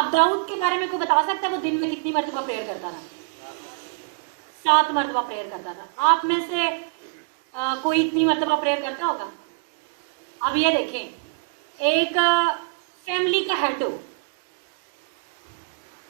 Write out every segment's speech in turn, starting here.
अब दाऊद के बारे में कोई बता सकता है वो दिन में कितनी मरतबा प्रेयर करता था? 7 मरतबा प्रेयर करता था। आप में से कोई इतनी मरतबा प्रेयर करता होगा? अब ये देखें, एक फैमिली का हेड हो,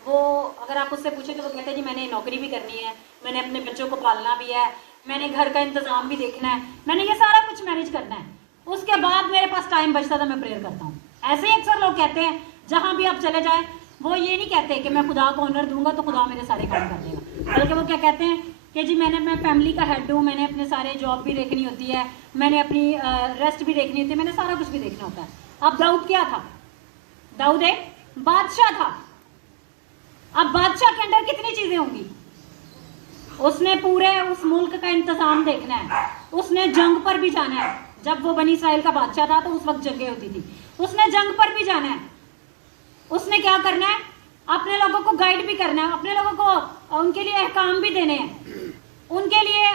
वो अगर आप उससे पूछे तो वो कहते हैं जी मैंने नौकरी भी करनी है, मैंने अपने बच्चों को पालना भी है, मैंने घर का इंतजाम भी देखना है, मैंने ये सारा कुछ मैनेज करना है, उसके बाद मेरे पास टाइम बचता था मैं प्रेयर करता हूँ। ऐसे ही अक्सर लोग कहते हैं, जहाँ भी आप चले जाए वो ये नहीं कहते कि मैं खुदा को ऑनर दूंगा तो खुदा मेरे सारे काम कर देगा, बल्कि वो क्या कहते हैं कि जी मैं फैमिली का हेड हूँ, मैंने अपने सारे जॉब भी देखनी होती है, मैंने अपनी रेस्ट भी देखनी होती है, मैंने सारा कुछ भी देखना होता है। अब दाऊद क्या था? दाऊद एक बादशाह था। अब बादशाह के अंदर कितनी चीजें होंगी? उसने पूरे उस मुल्क का इंतजाम देखना है, उसने जंग पर भी जाना है। जब वो बनी इस्राइल का बादशाह था तो उस वक्त जंगें होती थी, उसने जंग पर भी जाना है, उसने क्या करना है, अपने लोगों को गाइड भी करना है, अपने लोगों को उनके लिए अहकाम भी देने हैं, उनके लिए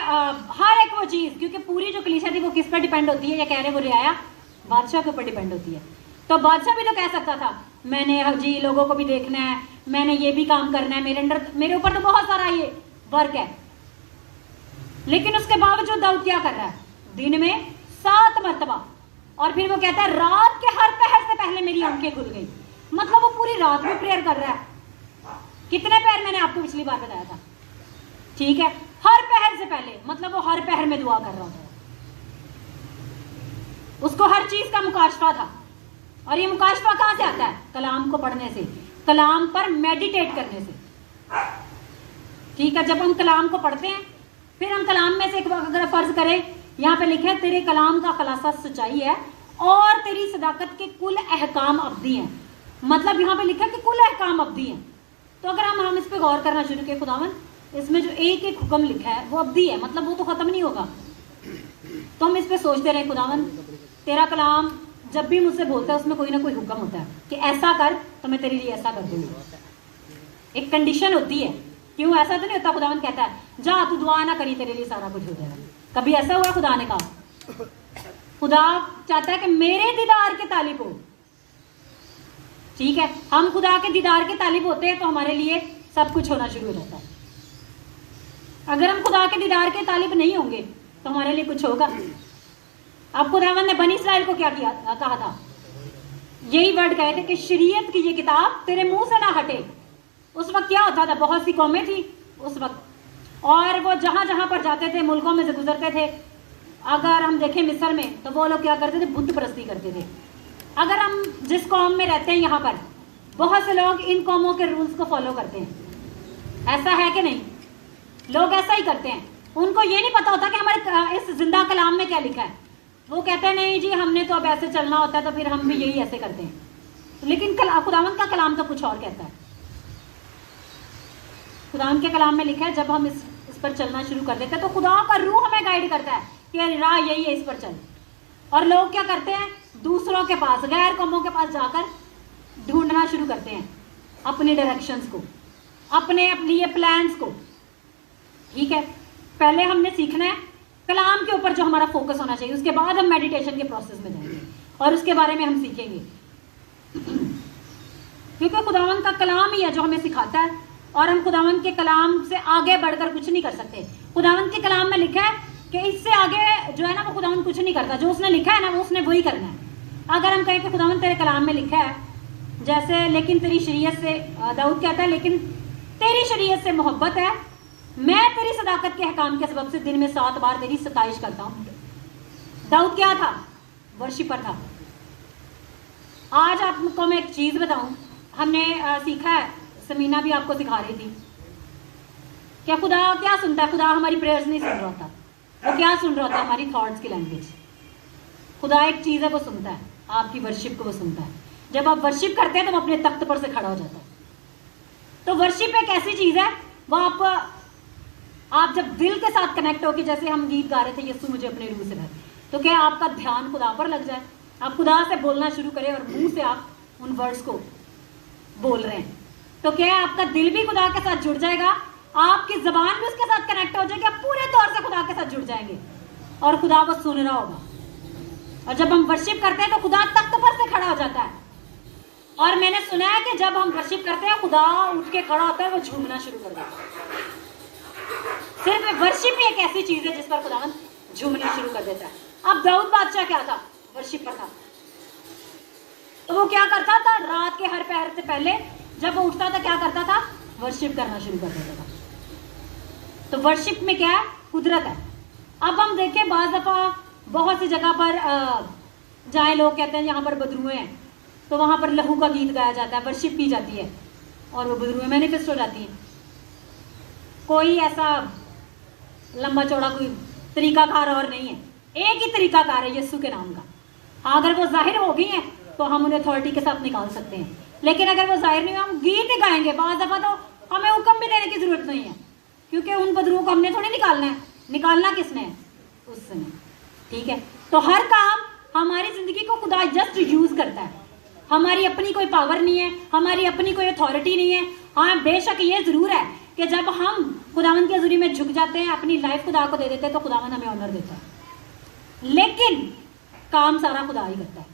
हर एक वो चीज, क्योंकि पूरी जो कलीसिया थी वो किस पर डिपेंड होती है, ये कह रहे वो रियाया बादशाह के ऊपर डिपेंड होती है। तो बादशाह भी तो कह सकता था मैंने जी लोगों को भी देखना है, मैंने ये भी काम करना है, मेरे ऊपर तो बहुत सारा ये वर्क है, लेकिन उसके बावजूद दाऊद क्या कर रहा है? दिन में 7 मरतबा, और फिर वो कहता है रात के हर पहर से पहले मेरी आंखें खुल गई। मतलब वो पूरी रात में प्रेयर कर रहा है। कितने पहर मैंने आपको पिछली बार बताया था, ठीक है, हर पहर से पहले, मतलब वो हर पहर में दुआ कर रहा था, उसको हर चीज का मुकाशफा था। और ये मुकाशफा कहां से आता है? कलाम को पढ़ने से, कलाम पर मेडिटेट करने से, ठीक है। जब हम कलाम को पढ़ते हैं, फिर हम कलाम में से एक अगर फर्ज करें, यहाँ पे लिखे तेरे कलाम का खुलासा सच्चाई है और तेरी सदाकत के कुल अहकाम अब्दी हैं। मतलब यहाँ पे लिखा कि कुल अहकाम अब्दी हैं। तो अगर हम इस पे गौर करना शुरू किए, खुदावन इसमें जो एक एक हुक्म लिखा है वो अब्दी है, मतलब वो तो खत्म नहीं होगा। तो हम इस पे सोचते रहे, खुदावन तेरा कलाम जब भी मुझसे बोलता है उसमें कोई ना कोई हुक्म होता है कि ऐसा कर तो मैं तेरे लिए ऐसा कर दूंगा, एक कंडीशन होती है। क्यों? ऐसा तो नहीं होता खुदावन कहता है जा तू दुआ ना करी तेरे लिए सारा कुछ हो जाएगा। कभी ऐसा हुआ खुदा ने कहा? खुदा चाहता है कि मेरे दीदार के तालिब हो, ठीक है। हम खुदा के दीदार के तालिब होते हैं तो हमारे लिए सब कुछ होना शुरू हो जाता है। अगर हम खुदा के दीदार के तालिब नहीं होंगे तो हमारे लिए कुछ होगा? अब खुदावन ने बनी इस्राइल को क्या किया कहा था? यही वर्ड कहे थे कि शरीयत की ये किताब तेरे मुंह से ना हटे। उस वक्त क्या होता था? बहुत सी कौमें थी उस वक्त, और वो जहां जहां पर जाते थे, मुल्कों में से गुजरते थे। अगर हम देखें मिस्र में तो वो लोग क्या करते थे? बुद्ध परस्ती करते थे। अगर हम जिस कौम में रहते हैं यहाँ पर, बहुत से लोग इन कौमों के रूल्स को फॉलो करते हैं। ऐसा है कि नहीं? लोग ऐसा ही करते हैं। उनको ये नहीं पता होता कि हमारे इस जिंदा कलाम में क्या लिखा है। वो कहते हैं नहीं जी हमने तो अब ऐसे चलना होता है तो फिर हम भी यही ऐसे करते हैं। लेकिन खुदावंद का कलाम तो कुछ और कहता है। खुदावंद के कलाम में लिखा है जब हम इस पर चलना शुरू कर देते हैं तो खुदा का रूह हमें गाइड करता है कि राह यही है, इस पर चल। और लोग क्या करते हैं? दूसरों के पास, गैर कौमों के पास जाकर ढूंढना शुरू करते हैं अपने डायरेक्शंस को, अपने लिए प्लान्स को, ठीक है। पहले हमने सीखना है कलाम के ऊपर जो हमारा फोकस होना चाहिए, उसके बाद हम मेडिटेशन के प्रोसेस में जाएंगे और उसके बारे में हम सीखेंगे। क्योंकि खुदावंद का कलाम ही है जो हमें सिखाता है और हम खुदावंद के कलाम से आगे बढ़कर कुछ नहीं कर सकते। खुदावंद के कलाम में लिखा है कि इससे आगे जो है ना वो खुदावंद कुछ नहीं करता। जो उसने लिखा है ना वो उसने वही करना है। अगर हम कहें कि खुदावंद तेरे कलाम में लिखा है जैसे लेकिन तेरी शरीयत से, दाऊद कहता है लेकिन तेरी शरीयत से मोहब्बत है, मैं तेरी सदाकत के अहकाम के सबब से दिन में 7 बार तेरी सताइश करता हूँ। दाऊद क्या था? वर्शिपर था। आज आपको मैं एक चीज बताऊं, हमने सीखा है, समीना भी आपको सिखा रही थी, क्या खुदा क्या सुनता है? खुदा हमारी प्रेयर्स नहीं सुन रहा होता, वो क्या सुन रहा होता? हमारी थॉट्स की लैंग्वेज। खुदा एक चीज है वो सुनता है, आपकी वर्शिप को वो सुनता है। जब आप वर्शिप करते हैं तो वो अपने तख्त पर से खड़ा हो जाता है। तो वर्शिप एक ऐसी चीज है, वो आप जब दिल के साथ कनेक्ट हो के, जैसे हम गीत गा रहे थे यीशु मुझे अपने रूह से भर, तो क्या आपका ध्यान खुदा पर लग जाए, आप खुदा से बोलना शुरू करें और मुंह से आप उन वर्ड्स को बोल रहे हैं, तो क्या आपका दिल भी खुदा के साथ जुड़ जाएगा, आपकी जबान भी उसके साथ कनेक्ट हो जाएगी, आप पूरे तौर से खुदा के साथ जुड़ जाएंगे और खुदा वो सुन रहा होगा। और जब हम वर्शिप करते हैं तो खुदा तख्त पर से खड़ा हो जाता है। और मैंने सुना है कि जब हम वर्शिप करते हैं खुदा उठ के खड़ा होता है, वो झूमना शुरू कर देता है। सिर्फ वर्शिप ही एक ऐसी चीज है जिस पर खुदावन झूमना शुरू कर देता है। अब दाऊद बादशाह क्या था? वर्शिप पर था। तो वो क्या करता था? रात के हर पहर से पहले जब वो उठता था क्या करता था? वर्शिप करना शुरू कर देता था। तो वर्शिप में क्या है? कुदरत है। अब हम देखें बाज दफा बहुत सी जगह पर जहाँ लोग कहते हैं यहाँ पर बदरुएं हैं, तो वहाँ पर लहू का गीत गाया जाता है, वर्शिप की जाती है और वो बदरुएं मैनिफेस्ट हो जाती हैं। कोई ऐसा लंबा चौड़ा कोई तरीकाकार और नहीं है, एक ही तरीकाकार है यीशु के नाम का। हाँ, अगर वो जाहिर हो गई हैं तो हम उन्हें अथॉरिटी के साथ निकाल सकते हैं, लेकिन अगर वो जाहिर नहीं, हम गीत ही गाएंगे। बाज़ दफ़ा तो हमें हुक्म भी देने की जरूरत नहीं है, क्योंकि उन बदरुओं को हमने थोड़ी निकालना है। निकालना किसने है? उसने। ठीक है, तो हर काम हमारी जिंदगी को खुदा जस्ट यूज करता है। हमारी अपनी कोई पावर नहीं है, हमारी अपनी कोई अथॉरिटी नहीं है। हाँ, बेशक ये जरूर है कि जब हम खुदावन के हज़ूरी में झुक जाते हैं, अपनी लाइफ खुदा को दे देते हैं, तो खुदावन हमें ऑनर देता है, लेकिन काम सारा खुदा ही करता है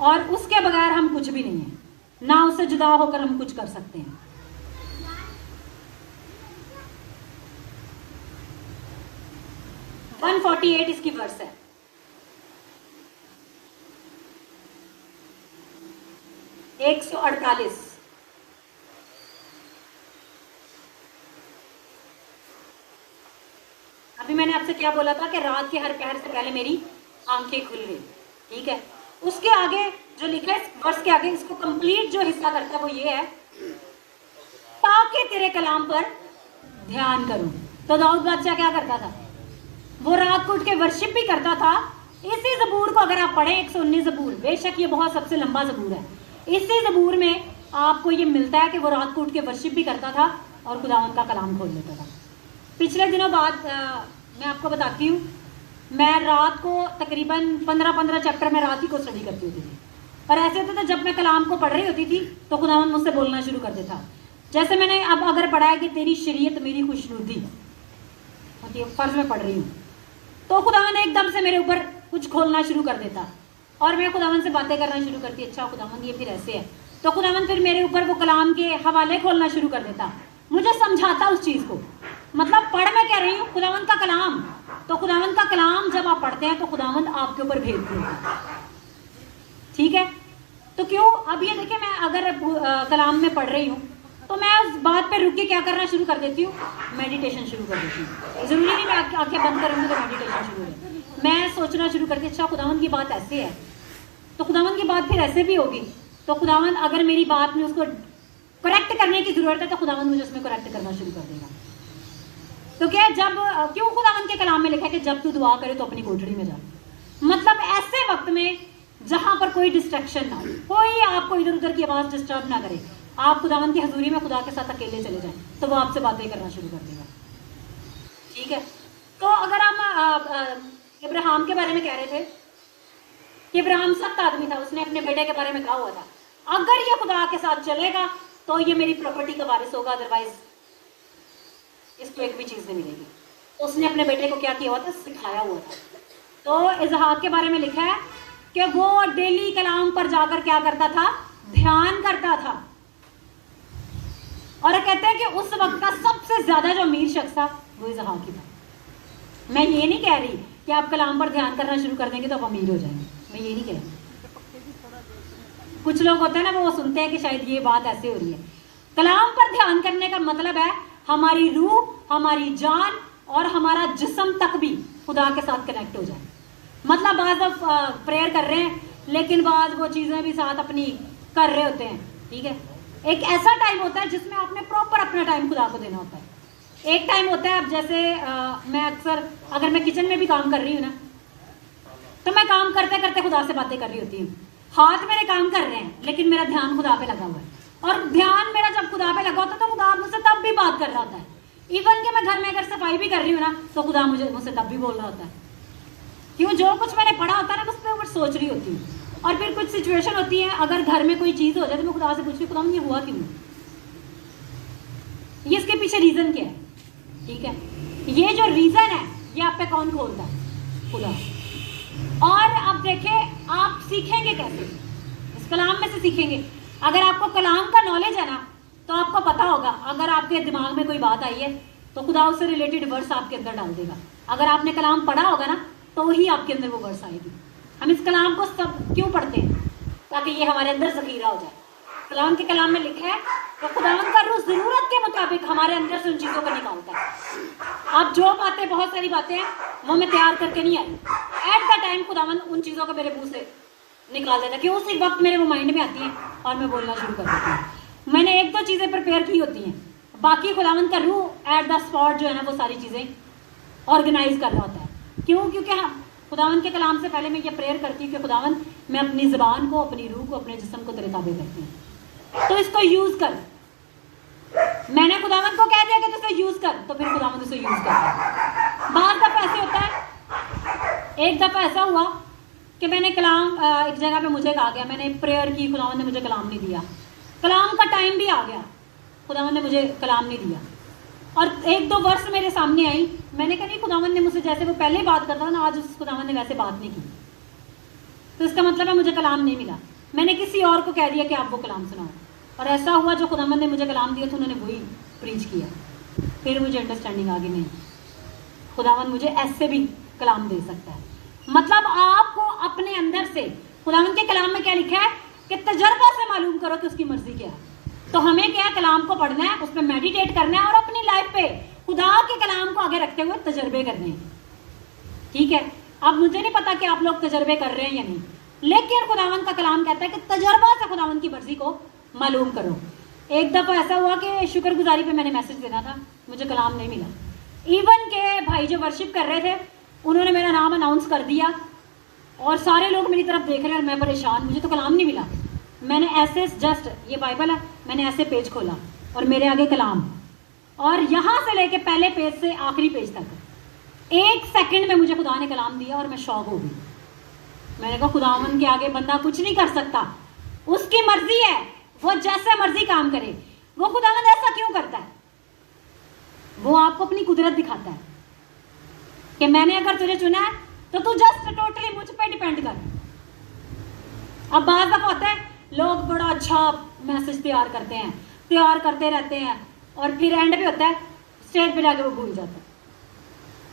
और उसके बगैर हम कुछ भी नहीं है, ना उससे जुदा होकर हम कुछ कर सकते हैं। वन 148 इसकी वर्स है। एक 148। अभी मैंने आपसे क्या बोला था कि रात के हर पहर से पहले मेरी आंखें खुल गई। ठीक है, उसके आगे जो लिखा है वर्ष के आगे, इसको कंप्लीट जो हिस्सा करता है वो ये है, ताकि तेरे कलाम पर ध्यान करूं। तो दाऊद बादशाह क्या करता था? वो रात को उठ के वर्शिप भी करता था। इसी ज़बूर को अगर आप पढ़ें, 119 ज़बूर, बेशक ये बहुत सबसे लंबा ज़बूर है, इसी ज़बूर में आपको ये मिलता है कि वो रात को उठ के वर्शिप भी करता था और खुदावन का कलाम खोल लेता था। पिछले दिनों बाद मैं आपको बताती हूँ, मैं रात को तकरीबन 15 चैप्टर में रात ही को स्टडी करती होती थी। और ऐसे होता था जब मैं कलाम को पढ़ रही होती थी तो खुदावन मुझसे बोलना शुरू कर देता। जैसे मैंने अब अगर पढ़ा है कि तेरी शरीयत मेरी खुशनुदी होती है, फर्ज में पढ़ रही हूँ, तो खुदावन एकदम से मेरे ऊपर कुछ खोलना शुरू कर देता और मैं खुदावन से बातें करना शुरू करती। अच्छा खुदावन ये फिर ऐसे है, तो खुदावन फिर मेरे ऊपर वो कलाम के हवाले खोलना शुरू कर देता, मुझे समझाता उस चीज़ को। मतलब पढ़ मैं कह रही हूँ खुदावन का कलाम, तो खुदावन का कलाम जब आप पढ़ते हैं तो खुदावन आपके ऊपर भेद देता। ठीक है, तो क्यों? अब ये देखिए, मैं अगर कलाम में पढ़ रही हूँ तो मैं उस बात पे रुक के क्या करना शुरू कर देती हूँ? मेडिटेशन शुरू कर देती हूँ। जरूरी नहीं मैं आंखें बंद करूँगी तो मेडिटेशन शुरू हो, मैं सोचना शुरू करती, अच्छा खुदावन की बात ऐसे है तो खुदावन की बात फिर ऐसे भी होगी, तो खुदावन अगर मेरी बात में उसको करेक्ट करने की जरूरत है तो खुदावन मुझे उसमें करेक्ट करना शुरू कर देगा। तो क्या जब क्यों खुदावन के कलाम में लिखा है कि जब तू दुआ करे तो अपनी कोठरी में जा। मतलब ऐसे वक्त में जहां पर कोई डिस्ट्रैक्शन ना हो, कोई आपको इधर उधर की आवाज डिस्टर्ब ना करे, आप खुदावन की हजूरी में खुदा के साथ अकेले चले जाएं, तो वो आपसे बातें करना शुरू कर देगा। ठीक है, तो अगर हम इब्राहिम के बारे में कह रहे थे कि इब्राहिम सख्त आदमी था, उसने अपने बेटे के बारे में कहा हुआ था अगर ये खुदा के साथ चलेगा तो ये मेरी प्रॉपर्टी का वारिस होगा, अदरवाइज इसको एक भी चीज नहीं मिलेगी। तो उसने अपने बेटे को क्या किया हुआ था? सिखाया हुआ था। तो इजहाक के बारे में लिखा है कि वो डेली कलाम पर जाकर क्या करता था? ध्यान करता था। और कहते हैं कि उस वक्त का सबसे ज्यादा जो अमीर शख्स था वो इजहाक ही था। मैं ये नहीं कह रही कि आप कलाम पर ध्यान करना शुरू कर देंगे तो आप अमीर हो जाएंगे, मैं ये नहीं कह रही। कुछ लोग होते हैं ना, वो सुनते हैं कि शायद ये बात ऐसे हो रही है। कलाम पर ध्यान करने का मतलब है हमारी रूह, हमारी जान और हमारा जिस्म तक भी खुदा के साथ कनेक्ट हो जाए। मतलब बाद आप प्रेयर कर रहे हैं लेकिन बाद वो चीज़ें भी साथ अपनी कर रहे होते हैं। ठीक है, एक ऐसा टाइम होता है जिसमें आपने प्रॉपर अपना टाइम खुदा को देना होता है। एक टाइम होता है, अब जैसे मैं अक्सर अगर मैं किचन में भी काम कर रही हूँ ना, तो मैं काम करते करते खुदा से बातें कर रही होती हूँ। हाथ मेरे काम कर रहे हैं लेकिन मेरा ध्यान खुदा पे लगा हुआ है, और ध्यान मेरा जब खुदा पे लगा होता है तो खुदा मुझसे तब भी बात कर रहा होता है। इवन कि मैं घर में अगर सफाई भी कर रही हूँ ना तो खुदा मुझसे तब भी बोल रहा होता है। क्यों? जो कुछ मैंने पढ़ा होता है ना उस पर ऊपर सोच रही होती हूँ। और फिर कुछ सिचुएशन होती है, अगर घर में कोई चीज़ हो जाए तो मैं खुदा से पूछती हूँ खुदा ये हुआ क्यों, ये इसके पीछे रीज़न क्या है। ठीक है, ये जो रीज़न है ये आप पे कौन खोलता है? खुदा। और अब देखें आप सीखेंगे कैसे इस कलाम में से सीखेंगे। अगर आपको कलाम का नॉलेज है ना तो आपको पता होगा, अगर आपके दिमाग में कोई बात आई है तो खुदा उससे रिलेटेड वर्ड्स आपके अंदर डाल देगा। अगर आपने कलाम पढ़ा होगा ना तो ही आपके अंदर वो वर्ड्स आएगी। हम इस कलाम को सब क्यों पढ़ते हैं? ताकि ये हमारे अंदर ज़ख़ीरा हो जाए। कलाम के कलाम में लिखा है तो खुदावंद का रूह ज़रूरत के मुताबिक हमारे अंदर से उन चीज़ों को निकालता है। अब जो बातें, बहुत सारी बातें हैं वो मैं तैयार करके नहीं आई, एट द टाइम खुदावंद उन चीज़ों को मेरे मुंह से निकाल देता है कि उसी वक्त मेरे वो माइंड में आती हैं और मैं बोलना शुरू कर देती हूँ। मैंने एक दो चीज़ें प्रिपेयर की होती हैं, बाकी खुदावंद का रूह एट द स्पॉट जो है ना वो सारी चीज़ें ऑर्गेनाइज कर रहा होता है। क्यों? क्योंकि हम खुदावंद के कलाम से पहले मैं ये प्रेयर करती हूँ कि खुदावंद मैं अपनी ज़बान को, अपनी रूह को, अपने जिस्म को तेरे ताबे करती हूँ, तो इसको यूज़ कर। मैंने खुदावंद को कह दिया कि तुझे यूज़ कर, तो फिर खुदावंद उसे यूज़ कर। बार दफ़ा ऐसे होता है। एक दफ़ा ऐसा हुआ कि मैंने कलाम एक जगह पे मुझे कहा गया, मैंने प्रेयर की, खुदावंद ने मुझे कलाम नहीं दिया। कलाम का टाइम भी आ गया, खुदावंद ने मुझे कलाम नहीं दिया। और एक दो वर्ष मेरे सामने आई, मैंने कहा नहीं, खुदावंद ने मुझसे जैसे वो पहले बात करता था ना, आज उस खुदावंद ने वैसे बात नहीं की, तो इसका मतलब है मुझे कलाम नहीं मिला। मैंने किसी और को कह दिया कि आप वो कलाम सुनाओ, और ऐसा हुआ जो खुदावंद ने मुझे कलाम दिया था उन्होंने वही प्रीच किया। फिर मुझे अंडरस्टैंडिंग आ गई, नहीं, खुदावंद मुझे ऐसे भी कलाम दे सकता है। मतलब आपको अपने अंदर से, खुदावंद के कलाम में क्या लिखा है कि तजर्बा से मालूम करो कि उसकी मर्जी क्या है। तो हमें क्या, कलाम को पढ़ना है, उस पर मेडिटेट करना है और अपनी लाइफ पे खुदा के कलाम को आगे रखते हुए तजर्बे करने हैं। ठीक है, अब मुझे नहीं पता कि आप लोग तजर्बे कर रहे हैं या नहीं, लेकिन खुदावंद का कलाम कहता है कि तजर्बा से खुदावंद की मर्जी को मालूम करो। एक दफ़ा ऐसा हुआ कि शुक्रगुजारी पे मैंने मैसेज देना था, मुझे कलाम नहीं मिला। इवन के भाई जो वर्शिप कर रहे थे उन्होंने मेरा नाम अनाउंस कर दिया और सारे लोग मेरी तरफ देख रहे हैं और मैं परेशान, मुझे तो कलाम नहीं मिला। मैंने ऐसे जस्ट, ये बाइबल है, मैंने ऐसे पेज खोला और मेरे आगे कलाम, और यहाँ से लेके पहले पेज से आखिरी पेज तक 1 सेकंड में मुझे खुदा ने कलाम दिया और मैं शॉक हो गई। मैंने कहा खुदावंद के आगे बंदा कुछ नहीं कर सकता, उसकी मर्जी है, वो जैसे मर्जी काम करे। वो खुदावंद ऐसा क्यों करता है? वो आपको अपनी कुदरत दिखाता है कि मैंने अगर तुझे चुना है तो तू जस्ट टोटली मुझ पे डिपेंड कर। अब बात दफा होता है लोग बड़ा अच्छा मैसेज तैयार करते हैं, तैयार करते रहते हैं, और फिर एंड पे होता है स्टेज पे जाके वो भूल जाता है।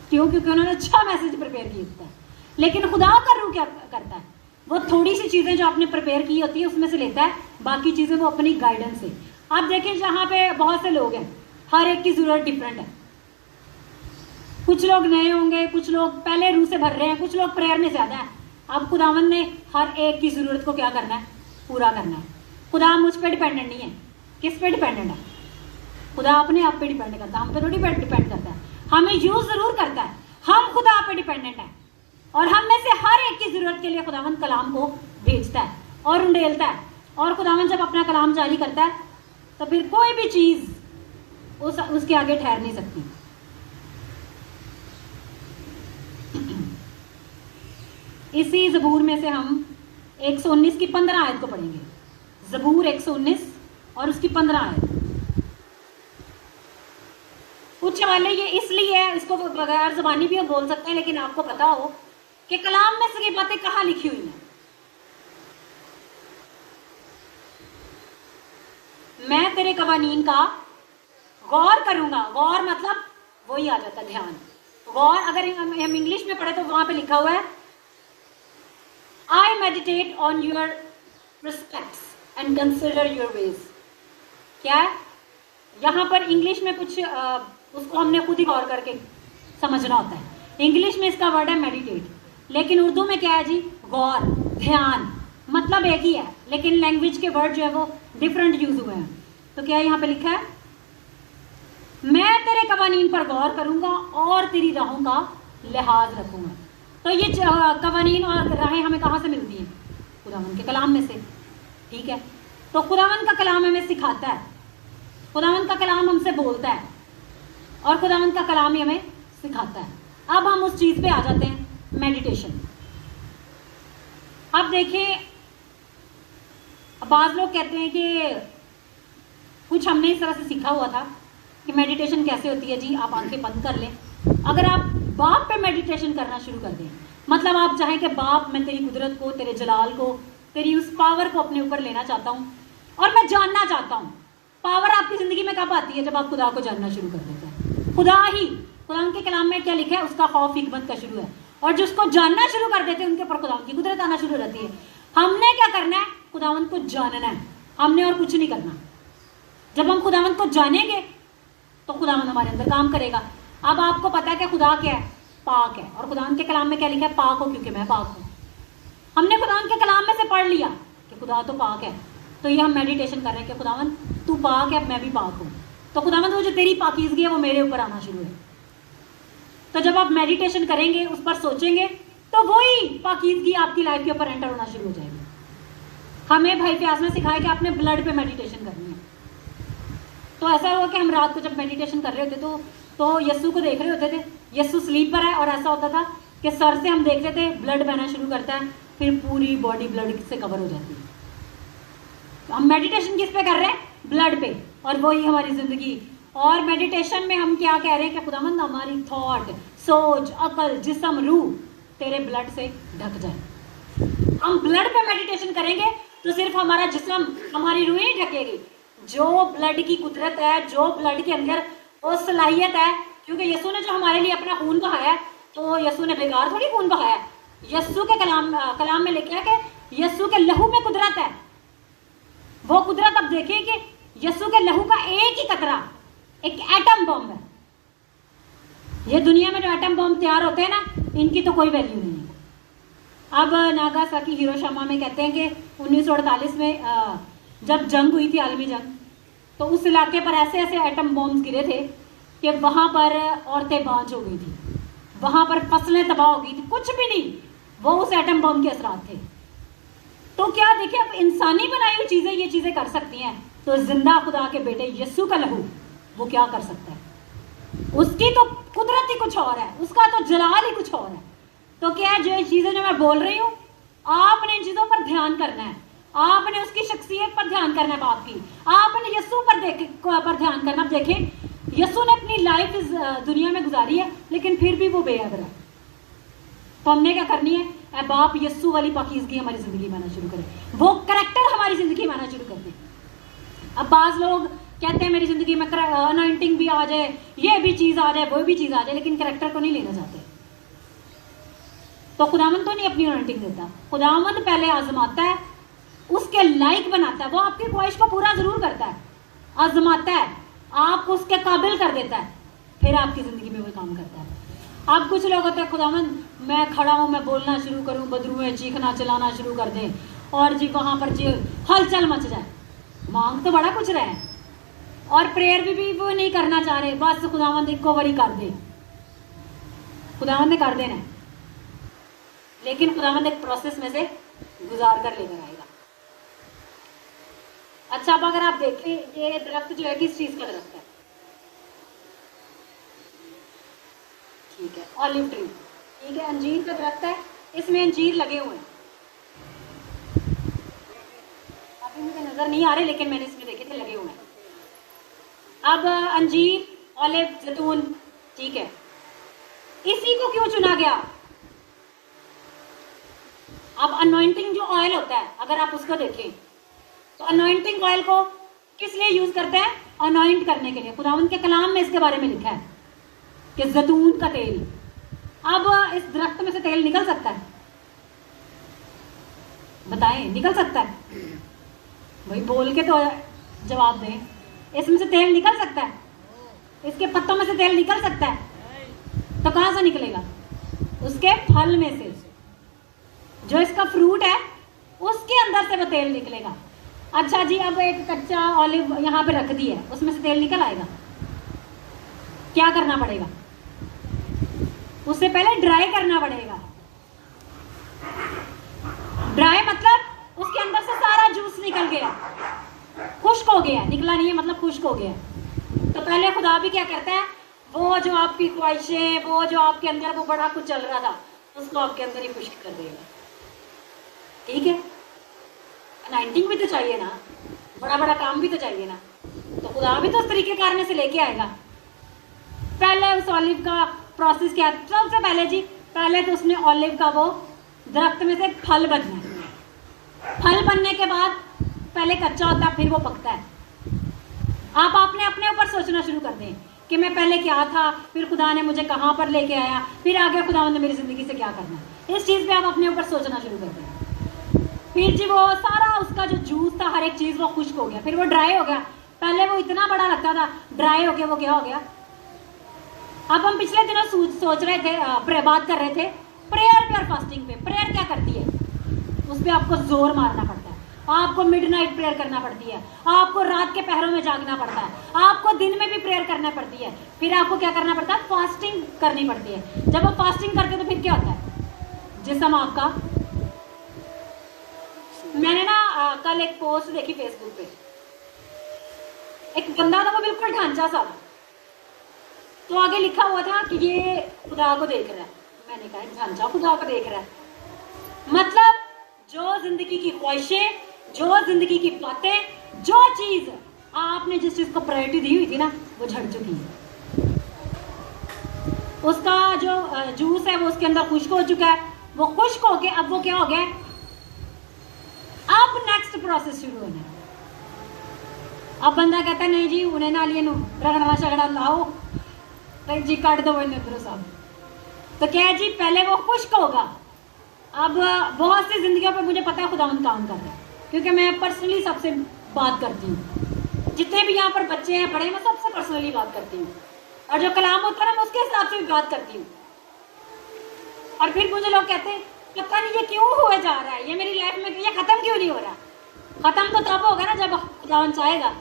क्यों? क्योंकि उन्होंने अच्छा मैसेज प्रिपेयर किया होता है। लेकिन खुदा का रूह क्या करता है? वो थोड़ी सी चीज़ें जो आपने प्रिपेयर की होती है उसमें से लेता है, बाकी चीज़ें वो अपनी गाइडेंस से। आप देखिए जहाँ पे बहुत से लोग हैं, हर एक की ज़रूरत डिफरेंट है। कुछ लोग नए होंगे, कुछ लोग पहले रूह से भर रहे हैं, कुछ लोग प्रेयर में ज़्यादा है। अब खुदावंद ने हर एक की ज़रूरत को क्या करना है? पूरा करना है। खुदा मुझ पर डिपेंडेंट नहीं है। किस पे डिपेंडेंट है? खुदा अपने आप पे डिपेंड करता है, हम पे थोड़ी डिपेंड करता है। हमें यूज़ ज़रूर करता है, हम खुदा पे डिपेंडेंट है। और हम में से हर एक की ज़रूरत के लिए खुदावंद कलाम को भेजता है और उंडेलता है। और खुदावंद जब अपना कलाम जारी करता है तो फिर कोई भी चीज़ उसके आगे ठहर नहीं सकती। इसी ज़बूर में से हम 119 की 15 आयत को पढ़ेंगे। ज़बूर 119 और उसकी 15 आयत। कुछ वाले ये इसलिए है, इसको बगैर ज़बानी भी हम बोल सकते हैं, लेकिन आपको पता हो कि कलाम में से ये बातें कहाँ लिखी हुई हैं। मैं तेरे कवानीन का गौर करूंगा। गौर मतलब वही आ जाता है ध्यान। गौर अगर हम इंग्लिश में पढ़े तो वहां पे लिखा हुआ है I meditate on your prospects and consider your ways. क्या है यहाँ पर? इंग्लिश में कुछ उसको हमने खुद ही गौर करके समझना होता है। इंग्लिश में इसका वर्ड है मेडिटेट, लेकिन उर्दू में क्या है जी? गौर, ध्यान। मतलब एक ही है, लेकिन लैंग्वेज के वर्ड जो है वो डिफरेंट यूज हुए हैं। तो क्या यहाँ पे लिखा है? मैं तेरे कवानीन पर गौर करूंगा और तेरी राहों का लिहाज रखूंगा। तो ये कवानीन और राहें हमें कहाँ से मिलती हैं? खुदावंद के कलाम में से। ठीक है, तो खुदावंद का कलाम हमें सिखाता है, खुदावंद का कलाम हमसे बोलता है और खुदावंद का कलाम ही हमें सिखाता है। अब हम उस चीज़ पे आ जाते हैं, मेडिटेशन। अब देखिए, बाज़ लोग कहते हैं कि कुछ हमने इस तरह से सीखा हुआ था कि मेडिटेशन कैसे होती है जी, आप आंखें बंद कर लें। अगर आप बाप पे मेडिटेशन करना शुरू कर दें, मतलब आप चाहें कि बाप मैं तेरी कुदरत को, तेरे जलाल को, तेरी उस पावर को अपने ऊपर लेना चाहता हूँ और मैं जानना चाहता हूँ। पावर आपकी ज़िंदगी में कब आती है? जब आप खुदा को जानना शुरू कर देते हैं। खुदा के कलाम में क्या लिखा है? उसका खौफ हिकमत का शुरू है, और जिसको जानना शुरू कर देते हैं उनके ऊपर खुदा की कुदरत आना शुरू हो जाती है। हमने क्या करना है? खुदावंत को जानना है हमने, और कुछ नहीं करना। जब हम खुदावंत को जानेंगे तो खुदावंत हमारे अंदर काम करेगा। अब आपको पता है कि खुदा क्या है? पाक है। और खुदावंत के कलाम में क्या लिखा है? पाक हो क्योंकि मैं पाक हूँ। हमने खुदावंत के कलाम में से पढ़ लिया कि खुदा तो पाक है, तो ये हम मेडिटेशन कर रहे हैं कि खुदावंत तू पाक है, मैं भी पाक हूँ। तो खुदावंत वो जो तेरी पाकीज़गी है वो मेरे ऊपर आना शुरू है। तो जब आप मेडिटेशन करेंगे, उस पर सोचेंगे, तो वही पाकीज़गी आपकी लाइफ के ऊपर एंटर होना शुरू हो जाएगी। हमें भाई प्यास ने सिखाया कि आपने ब्लड पे मेडिटेशन करनी है। तो ऐसा हुआ कि हम रात को जब मेडिटेशन कर रहे होते तो यस्सु को देख रहे होते थे। यस्सु स्लीप पर है, और ऐसा होता था कि सर से हम देख रहे थे, ब्लड बहना शुरू करता है, फिर पूरी बॉडी ब्लड से कवर हो जाती है। तो हम मेडिटेशन किस पे कर रहे हैं? ब्लड पे। और वही हमारी ज़िंदगी। और मेडिटेशन में हम क्या कह रहे हैं कि खुदावंद हमारी थॉट, सोच, अकल, जिस्म, रूह तेरे ब्लड से ढक जाए। हम ब्लड पे मेडिटेशन करेंगे तो सिर्फ हमारा जिस्म, हमारी रूह ही ढकेगी। जो ब्लड की कुदरत है, जो ब्लड के अंदर वो सलाहियत है, क्योंकि यीशु ने जो हमारे लिए अपना खून बहाया है, तो यीशु ने बेकार थोड़ी खून बहाया है। यीशु के कलाम में लिखा है कि यीशु के लहू में कुदरत है। वो कुदरत अब देखें कि यीशु के लहू का एक ही कतरा एक एटम बम है। ये दुनिया में जो एटम बम तैयार होते हैं ना, इनकी तो कोई वैल्यू नहीं है। अब नागासाकी, हिरोशिमा में कहते हैं कि 1948 में जब जंग हुई थी, आलमी जंग, तो उस इलाके पर ऐसे ऐसे एटम बॉम्ब्स गिरे थे कि वहाँ पर औरतें बांझ हो गई थी, वहाँ पर फसलें तबाह हो गई थी। कुछ भी नहीं, वो उस एटम बम के असरात थे। तो क्या देखिए, अब इंसानी बनाई हुई चीज़ें ये चीज़ें कर सकती हैं, तो जिंदा खुदा के बेटे यीशु का लहू वो क्या कर सकता है? उसकी तो कुदरत ही कुछ और है, उसका तो जलाल ही कुछ और है। तो क्या है, जो चीज़ें जो मैं बोल रही हूँ, आपने इन चीज़ों पर ध्यान करना है। आपने उसकी शख्सियत पर ध्यान करना है, बाप की। आपने यीशु पर ध्यान करना। अब देखें, यीशु ने अपनी लाइफ इस दुनिया में गुजारी है, लेकिन फिर भी वो बेअदर है। तो हमने क्या करनी है? ऐ बाप, यीशु वाली पाकीज़गी हमारी ज़िंदगी में आना शुरू करें, वो करैक्टर हमारी ज़िंदगी में आना शुरू कर दें। अब बाज़ लोग कहते हैं मेरी ज़िंदगी में अनॉइंटिंग भी आ जाए, ये भी चीज़ आ जाए, वो भी चीज़ आ जाए, लेकिन करैक्टर को नहीं लेना चाहते। तो खुदावंद तो नहीं अपनी अनॉइंटिंग देता। खुदावंद पहले आजमाता है, उसके लायक बनाता है। वो आपकी ख्वाहिश को पूरा जरूर करता है, आजमाता है, आपको उसके काबिल कर देता है, फिर आपकी ज़िंदगी में वो काम करता है। अब कुछ लोग होते हैं, खुदावंद मैं खड़ा हूँ, मैं बोलना शुरू करूँ, बदरुएं चीखना चलाना शुरू कर दें, और जी वहाँ पर जी हलचल मच जाए। मांग तो बड़ा कुछ रहे हैं, और प्रेयर भी वो नहीं करना चाह रहे, बस खुदावंद एक वरी कर दे। खुदावंद ने कर देना है, लेकिन खुदावंद एक प्रोसेस में से गुजार कर लेकर आएगा। अच्छा, अब अगर आप देखें, ये दरख्त जो है किस चीज का दरख्त है? ठीक है, ऑलिव ट्री। ठीक है, अंजीर का दरख्त है, इसमें अंजीर लगे हुए हैं। अभी मुझे नजर नहीं आ रहे, लेकिन मैंने इसमें देखे थे, लगे हुए हैं। अब अंजीर, ऑलिव, जैतून, ठीक है, इसी को क्यों चुना गया? अब अनॉइंटिंग जो ऑयल होता है, अगर आप उसको देखें, तो अनॉइंटिंग ऑयल को किस लिए यूज करते हैं? अनॉइंट करने के लिए। खुदावंद के कलाम में इसके बारे में लिखा है कि जैतून का तेल। अब इस दरख्त में से तेल निकल सकता है? बताएं, निकल सकता है? भाई बोल के तो जवाब दें। इसमें से तेल निकल सकता है? इसके पत्तों में से तेल निकल सकता है? तो कहां से निकलेगा? उसके फल में से, जो इसका फ्रूट है उसके अंदर से वो तेल निकलेगा। अच्छा जी, अब एक कच्चा ऑलिव यहाँ पे रख दी है, उसमें से तेल निकल आएगा? क्या करना पड़ेगा? उससे पहले ड्राई करना पड़ेगा। ड्राई मतलब उसके अंदर से सारा जूस निकल गया, खुश्क हो गया, निकला नहीं है मतलब खुश्क हो गया। तो पहले खुदा भी क्या करता है, वो जो आपकी ख्वाहिशें, वो जो आपके अंदर वो बड़ा कुछ चल रहा था, उसको आपके अंदर ही खुश्क कर देगा। ठीक है, अनॉइंटिंग भी तो चाहिए ना, बड़ा बड़ा काम भी तो चाहिए ना। तो खुदा भी तो उस तरीके कारने से लेके आएगा। पहले उस ऑलिव का प्रोसेस क्या है? सबसे पहले जी, पहले तो उसने ऑलिव का वो दरख्त में से फल बनना है। फल बनने के बाद पहले कच्चा होता है, फिर वो पकता है। आप आपने अपने ऊपर सोचना शुरू कर दें कि मैं पहले क्या था, फिर खुदा ने मुझे कहाँ पर लेके आया, फिर आगे खुदा ने मेरी ज़िंदगी से क्या करना है। इस चीज़ पे आप अपने ऊपर सोचना शुरू कर दें। फिर जी वो सारा उसका जो जूस था, हर एक चीज़ वो खुश्क हो गया, फिर वो ड्राई हो गया। पहले वो इतना बड़ा लगता था, ड्राई हो गया, वो क्या हो गया। अब हम पिछले दिनों सोच रहे थे, बात कर रहे थे प्रेयर पे और फास्टिंग पे। प्रेयर क्या करती है, उस पर आपको जोर मारना पड़ता है, आपको मिडनाइट प्रेयर करना पड़ती है, आपको रात के पहरों में जागना पड़ता है, आपको दिन में भी प्रेयर करना पड़ती है, फिर आपको क्या करना पड़ता है, फास्टिंग करनी पड़ती है। जब आप फास्टिंग करते हो तो फिर क्या होता है, जिस्म आपका, मैंने ना कल एक पोस्ट देखी फेसबुक पे, एक बंदा था, वो बिल्कुल ढांचा सा, तो आगे लिखा हुआ था कि ये खुदा को देख रहा है। मैंने कहा ढांचा खुदा को देख रहा है, मतलब जो जिंदगी की ख्वाहिशें, जो जिंदगी की बातें, जो चीज आपने जिस चीज को प्रायोरिटी दी हुई थी ना, वो झड़ चुकी है। उसका जो जूस है वो उसके अंदर खुश्क हो चुका है, वो खुश्क हो गया। अब वो क्या हो गया, अब नेक्स्ट प्रोसेस शुरू होना है। अब बंदा कहता है नहीं जी उन्हें ना लिए रगड़ा शगड़ा लाओ जी, काट दो इधर साहब। तो क्या है जी, पहले वो खुश्क होगा। अब बहुत सी जिंदगियों पे मुझे पता है खुदावंद काम कर रहा है, क्योंकि मैं पर्सनली सबसे बात करती हूँ। जितने भी यहाँ पर बच्चे हैं, बड़े, मैं सबसे पर्सनली बात करती हूँ, और जो कलाम होता है ना, मैं उसके हिसाब से भी बात करती हूँ। और फिर मुझे लोग कहते हैं पता नहीं ये क्यों हुए जा रहा है, ये मेरी लाइफ में ये खत्म क्यों नहीं हो रहा। खत्म तो तब होगा ना जब खुदावंद चाहेगा,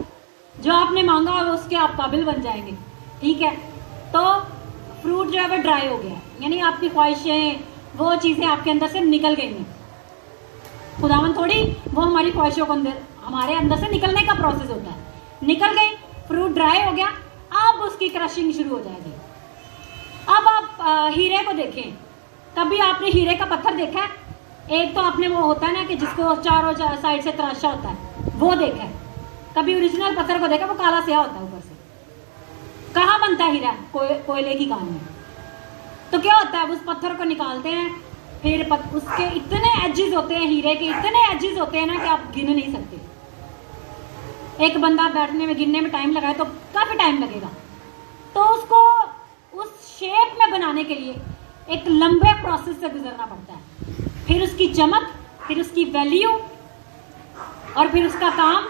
जो आपने मांगा और उसके आप काबिल बन जाएंगे। ठीक है, तो फ्रूट जो है वो ड्राई हो गया, यानी आपकी ख्वाहिशें, वो चीज़ें आपके अंदर से निकल गई हैं। खुदावंद थोड़ी वो हमारी ख्वाहिशों को अंदर, हमारे अंदर से निकलने का प्रोसेस होता है। निकल गई, फ्रूट ड्राई हो गया, अब उसकी क्रशिंग शुरू हो जाएगी। अब आप हीरे को देखें, कभी आपने हीरे का पत्थर देखा है? एक तो आपने वो होता है ना कि जिसको चारों साइड से तराशा होता है, वो देखा है। कभी ओरिजिनल पत्थर को देखा, वो काला स्याह होता है ऊपर से। कहाँ बनता है हीरा? कोयले की कान में। तो क्या होता है, उस पत्थर को निकालते हैं, फिर उसके इतने एजेस होते हैं, हीरे के इतने एजेस होते हैं ना कि आप गिन नहीं सकते। एक बंदा बैठने में, गिनने में टाइम लगाए तो काफी टाइम लगेगा। तो उसको उस शेप में बनाने के लिए एक लंबे प्रोसेस से गुजरना पड़ता है। फिर उसकी चमक, फिर उसकी वैल्यू, और फिर उसका काम,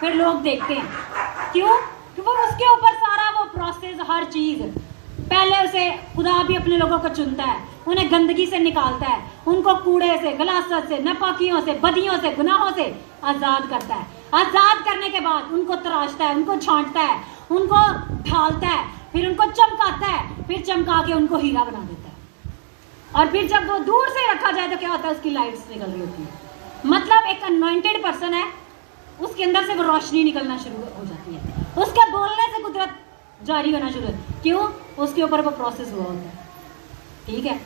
फिर लोग देखते हैं। क्यों? क्योंकि उसके ऊपर सारा वो प्रोसेस, हर चीज, पहले उसे खुदा भी अपने लोगों को चुनता है, उन्हें गंदगी से निकालता है, उनको कूड़े से, गलासत से, नापाकियों से, बदियों से, गुनाहों से आज़ाद करता है। आज़ाद करने के बाद उनको तराशता है, उनको छांटता है, उनको ढालता है, फिर उनको चमकाता है, फिर चमका के उनको हीरा बना देता है। और फिर जब वो दूर से रखा जाए तो क्या होता है, उसकी लाइट्स निकल रही होती है। मतलब एक अनॉइंटेड पर्सन है, उसके अंदर से वो रोशनी निकलना शुरू हो जाती है, उसके बोलने से कुदरत जारी होना शुरू है। क्यों? उसके ऊपर वो प्रोसेस हुआ होता है। ठीक है,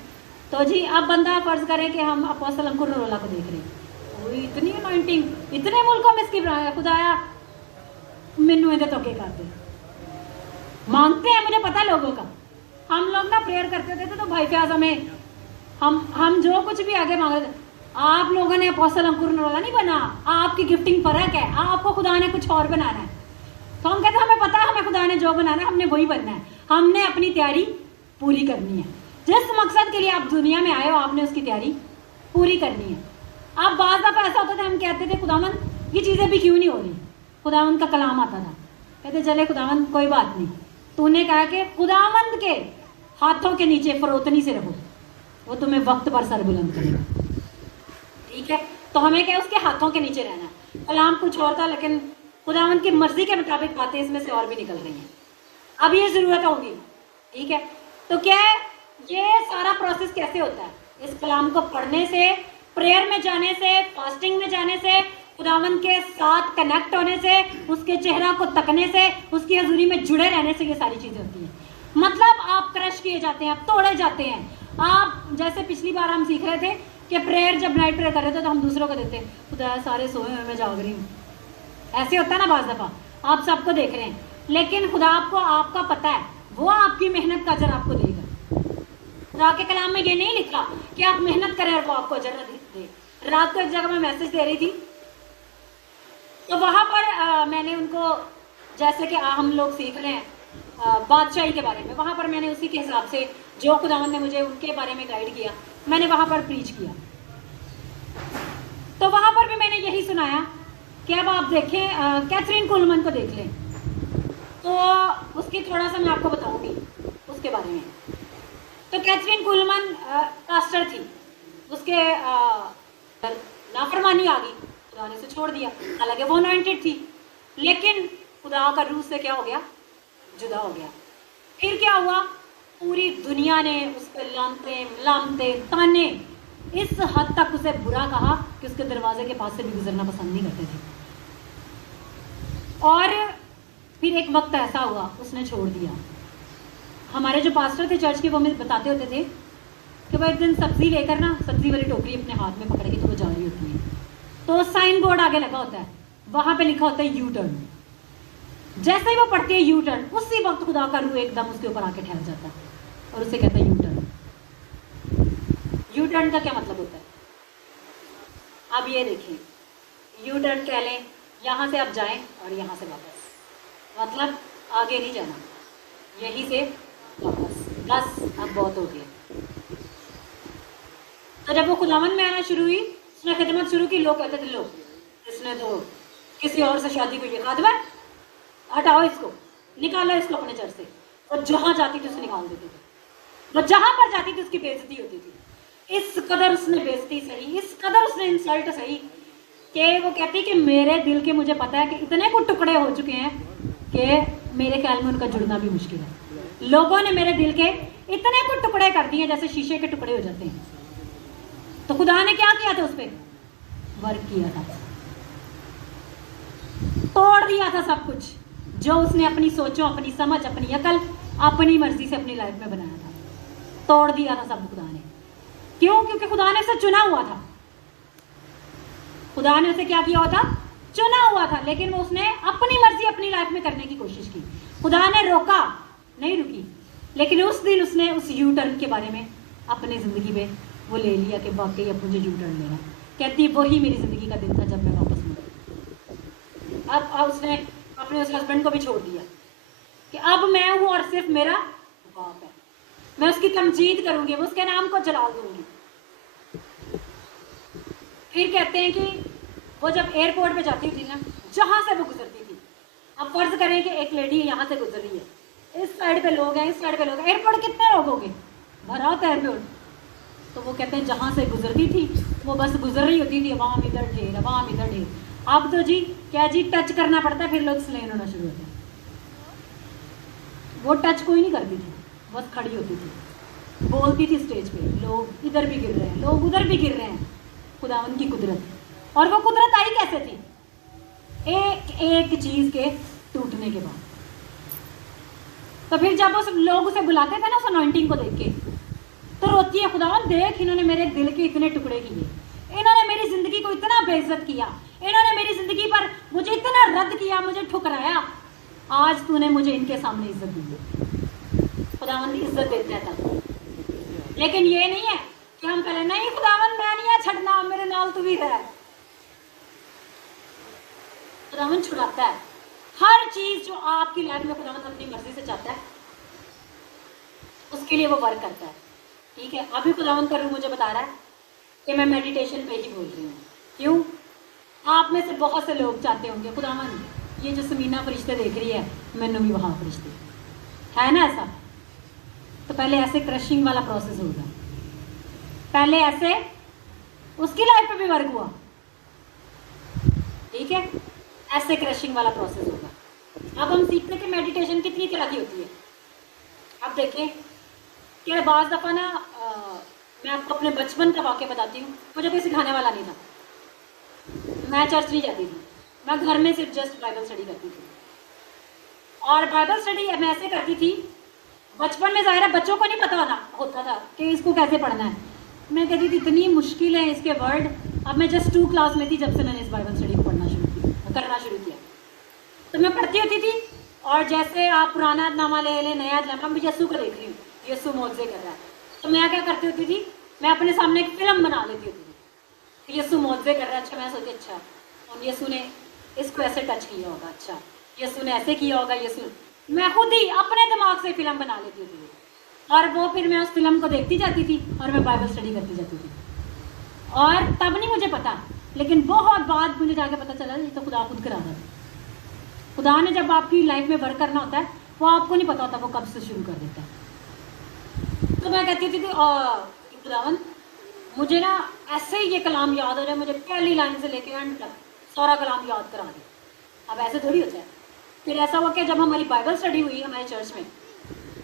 तो जी अब बंदा फर्ज करें कि हम अपोस्टल अंकुर नरोला को देख रहे हैं, इतनी अनॉइंटिंग, इतने मुल्कों में इसकी खुदाया मैनू इहदे तो के कर दे। मांगते हैं, मुझे पता है लोगों का, हम लोग ना प्रेयर करते थे तो भाई फयाज हमें, हम जो कुछ भी आगे मांग रहे थे, आप लोगों ने अपोस्टल अंकुर नरोला नहीं बना, आपकी गिफ्टिंग फर्क है, आपको खुदा ने कुछ और बनाना है। तो हम कहते हैं हमें पता है, हमें खुदा ने जो बनाना है हमने वही बनना है, हमने अपनी तैयारी पूरी करनी है। जिस मकसद के लिए आप दुनिया में आए हो, आपने उसकी तैयारी पूरी करनी है। अब बाज़ दफ़ा ऐसा होता था, हम कहते थे खुदावंद ये चीज़ें भी क्यों नहीं हो रही। खुदावंद का कलाम आता था, कहते चले खुदावंद कोई बात नहीं, तूने कहा कि खुदावंद के हाथों के नीचे फरोतनी से रहो, वो तुम्हें वक्त पर सर बुलंद करेगा। ठीक है, तो हमें क्या उसके हाथों के नीचे रहना है। कलाम कुछ और था, लेकिन खुदावंद की मर्जी के मुताबिक बातें इसमें से और भी निकल रही हैं। अब ये ज़रूरत होगी। ठीक है, तो क्या है, ये सारा प्रोसेस कैसे होता है? इस कलाम को पढ़ने से, प्रेयर में जाने से, फास्टिंग में जाने से, खुदावंद के साथ कनेक्ट होने से, उसके चेहरा को तकने से, उसकी हजूरी में जुड़े रहने से ये सारी चीज़ें होती हैं। मतलब आप क्रश किए जाते हैं, आप तोड़े जाते हैं। आप जैसे पिछली बार हम सीख रहे थे कि प्रेयर, जब नाइट प्रेयर कर रहे थे तो हम दूसरों को देते हैं, खुदा सारे सोए हुए मैं जाग रही हूँ, ऐसे होता है ना बाज़ दफ़ा, आप सबको देख रहे हैं, लेकिन खुदा आपको, आपका पता है, वो आपकी मेहनत का अजर आपको देगा। खुदा के कलाम में ये नहीं लिखा कि आप मेहनत करें और वो आपको अजर दे। रात को एक जगह मैं मैसेज दे रही थी, तो वहाँ पर मैंने उनको, जैसे कि हम लोग सीख रहे हैं बादशाही के बारे में, वहाँ पर मैंने उसी के हिसाब से जो खुदावंद ने मुझे उनके बारे में गाइड किया, मैंने वहाँ पर प्रीच किया। तो वहाँ पर भी मैंने यही सुनाया कि अब आप देखें, कैथरीन कुलमन को देख लें, तो उसकी थोड़ा सा मैं आपको बताऊंगी उसके बारे में। तो कैथरीन कुलमन पास्टर थी, उसके नाफरमानी आ गई, खुदा ने उसे छोड़ दिया, हालांकि वो अनॉइंटेड थी, लेकिन खुदा का रूह से क्या हो गया, जुदा हो गया। फिर क्या हुआ, पूरी दुनिया ने उस पर लानते लामते ताने, इस हद तक उसे बुरा कहा कि उसके दरवाजे के पास से भी गुजरना पसंद नहीं करते थे। और फिर एक वक्त ऐसा हुआ उसने छोड़ दिया। हमारे जो पास्टर थे चर्च के, वो हमें बताते होते थे कि वो एक दिन सब्जी लेकर ना, सब्जी वाली टोकरी अपने हाथ में पकड़ के तो वो जा रही होती है, तो साइन बोर्ड आगे लगा होता है, वहां पे लिखा होता है यू टर्न। जैसे ही वो पढ़ती है यू टर्न, उसी वक्त खुदा का रूह एकदम उसके ऊपर आके ठहर जाता है और उसे कहता है यू टर्न। यू टर्न का क्या मतलब होता है, अब ये देखिए, यू टर्न कह लें, यहाँ से आप जाएं और यहाँ से वापस, मतलब आगे नहीं जाना, यहीं से वापस, बस अब बहुत हो गया। तो जब वो खुदावन में आना शुरू हुई, उसने खिदमत शुरू की, लोग कहते थे, लोग इसने तो किसी और से शादी को ये खादवा, हटाओ इसको, निकालो इसको अपने चर्च से। और जहाँ जाती थी उसे निकाल देते थे, वो जहाँ पर जाती थी उसकी बेइज्जती होती थी। इस कदर उसने बेइज्जती सही, इस कदर उसने इंसल्ट सही कि वो कहती कि मेरे दिल के, मुझे पता है कि इतने कुछ टुकड़े हो चुके हैं कि मेरे ख्याल में उनका जुड़ना भी मुश्किल है। लोगों ने मेरे दिल के इतने कुछ टुकड़े कर दिए जैसे शीशे के टुकड़े हो जाते हैं। तो खुदा ने क्या किया था, उस पर वर्क किया था, तोड़ दिया था सब कुछ जो उसने अपनी सोचों, अपनी समझ, अपनी अकल, अपनी मर्जी से अपनी लाइफ में बनाया था, तोड़ दिया था सब खुदा ने। क्यों? क्योंकि खुदा ने उसे चुना हुआ था, खुदा ने उसे क्या किया हुआ था, चुना हुआ था, लेकिन वो उसने अपनी मर्जी अपनी लाइफ में करने की कोशिश की। खुदा ने रोका, नहीं रुकी, लेकिन उस दिन उसने उस यू टर्न के बारे में अपनी जिंदगी में वो ले लिया कि वाकई अब मुझे यू टर्न लेना। कहती वही मेरी जिंदगी का दिन था जब मैं वापस मुड़ी। अब उसने अपने उस हस्बैंड को भी छोड़ दिया कि अब मैं हूं और सिर्फ मेरा बाप है, मैं उसकी तमजीद करूंगी, मैं उसके नाम को जलाल दूंगी। फिर कहते हैं कि वो जब एयरपोर्ट पे जाती थी ना, जहां से वो गुजरती थी, अब फर्ज करें कि एक लेडी यहाँ से गुजर रही है, इस साइड पे लोग हैं, इस साइड पे लोग हैं, एयरपोर्ट कितने लोग होंगे, भरा होता है एयरपोर्ट। तो वो कहते हैं जहाँ से गुजरती थी वो बस गुजर रही होती थी, वहाँ इधर ढेर, वहाँ इधर ढेर। अब तो जी क्या जी, टच करना पड़ता है, फिर लोग स्लेन होना शुरू होते हैं। वो टच कोई नहीं करती थी, बस खड़ी होती थी, बोलती थी स्टेज पे, लोग इधर भी गिर रहे हैं, लोग उधर भी गिर रहे हैं। खुदावन की कुदरत, और वो कुदरत आई कैसे थी, एक एक चीज के टूटने के बाद। तो फिर जब उस लोग उसे बुलाते थे ना उस अनॉइंटिंग को देख के, तो रोती है, खुदावन देख इन्होंने मेरे दिल के इतने टुकड़े किए, इन्होंने मेरी जिंदगी को इतना बेइज्जत किया, इन्होंने मेरी जिंदगी पर मुझे इतना रद्द किया, मुझे ठुकराया, आज तूने मुझे इनके सामने इज्जत दी। खुदावन इज्जत देता है तब, लेकिन ये नहीं है कि हम पहले नहीं खुदावन मैं नहीं है छड़ना, मेरे नाल तू भी है। खुदावन छुड़ाता है हर चीज जो आपकी लाइफ में खुदावन अपनी मर्जी से चाहता है, उसके लिए वो वर्क करता है। ठीक है, अभी खुदावन का रूह मुझे बता रहा है कि मैं मेडिटेशन पे ही बोल रही हूँ। क्यों? आप में से बहुत से लोग चाहते होंगे खुदावन ये जो समीना फरिश्ते देख रही है, मैंने भी वहाँ फरिश्ते, है ना ऐसा? तो पहले ऐसे क्रशिंग वाला प्रोसेस होगा, पहले ऐसे उसकी लाइफ पे भी वर्क हुआ, ठीक है, ऐसे क्रशिंग वाला प्रोसेस होगा। अब हम सीखते हैं कि मेडिटेशन कितनी तरह की होती है। अब देखें कि बाज़ दफ़ा ना मैं आपको अपने बचपन का वाक़या बताती हूँ। मुझे कोई सिखाने वाला नहीं था, मैं चर्च नहीं जाती थी, मैं घर में सिर्फ जस्ट बाइबल स्टडी करती थी। और बाइबल स्टडी मैं ऐसे करती थी, बचपन में ज़ाहिर है बच्चों को नहीं पता होता था कि इसको कैसे पढ़ना है। मैं कहती थी इतनी मुश्किल है इसके वर्ड। अब मैं जस्ट 2 क्लास में थी जब से मैंने इस बाइबल स्टडी को करना शुरू किया। तो मैं पढ़ती होती थी, और जैसे आप पुराना नामा ले लें, नया नामा, मैं यस्सु को देख रही हूँ, यस्सु मौजज़े कर रहा है, तो मैं क्या करती होती थी, मैं अपने सामने एक फिल्म बना लेती होती थी। यीशु मौजज़े कर रहा है। अच्छा मैं सोची अच्छा और यीशु ने इसको ऐसे टच किया होगा, अच्छा यीशु ने ऐसे किया होगा, यीशु मैं खुद ही अपने दिमाग से फिल्म बना लेती थी और वो फिर मैं उस फिल्म को देखती जाती थी और मैं बाइबल स्टडी करती जाती थी। और तब नहीं मुझे पता, लेकिन बहुत बाद मुझे जाके पता चला ये तो खुदा खुद करा रहा था। खुदा ने जब आपकी लाइफ में वर्क करना होता है वो आपको नहीं पता होता वो कब से शुरू कर देता है। तो मैं कहती थी खुदावन मुझे ना ऐसे ही ये कलाम याद हो रहा है, मुझे पहली लाइन से लेके एंड तक सारा कलाम याद करा दे। अब ऐसे थोड़ी होता है। फिर ऐसा हुआ कि जब हमारी बाइबल स्टडी हुई हमारे चर्च में,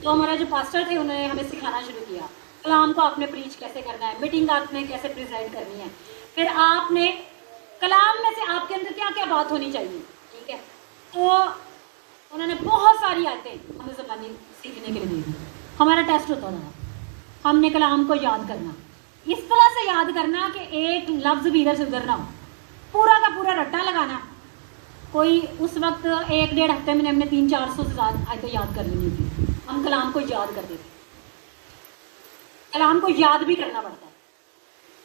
तो हमारे जो पास्टर थे उन्होंने हमें सिखाना शुरू किया कलाम को आपने प्रीच कैसे करना है, मीटिंग आपने कैसे प्रेजेंट करनी है, फिर आपने कलाम में से आपके अंदर क्या क्या बात होनी चाहिए, ठीक है। तो उन्होंने बहुत सारी आयतें हमें ज़बानी सीखने के लिए दी थी। हमारा टेस्ट होता था, हमने कलाम को याद करना, इस तरह से याद करना कि एक लफ्ज़ भी इधर से उधर ना हो, पूरा का पूरा रट्टा लगाना। कोई उस वक्त 1-1.5 हफ्ते में हमने 300-400 से ज़्यादा आयतें याद कर लेनी थी। हम कलाम को याद करते थे, कलाम को याद भी करना पड़ता है।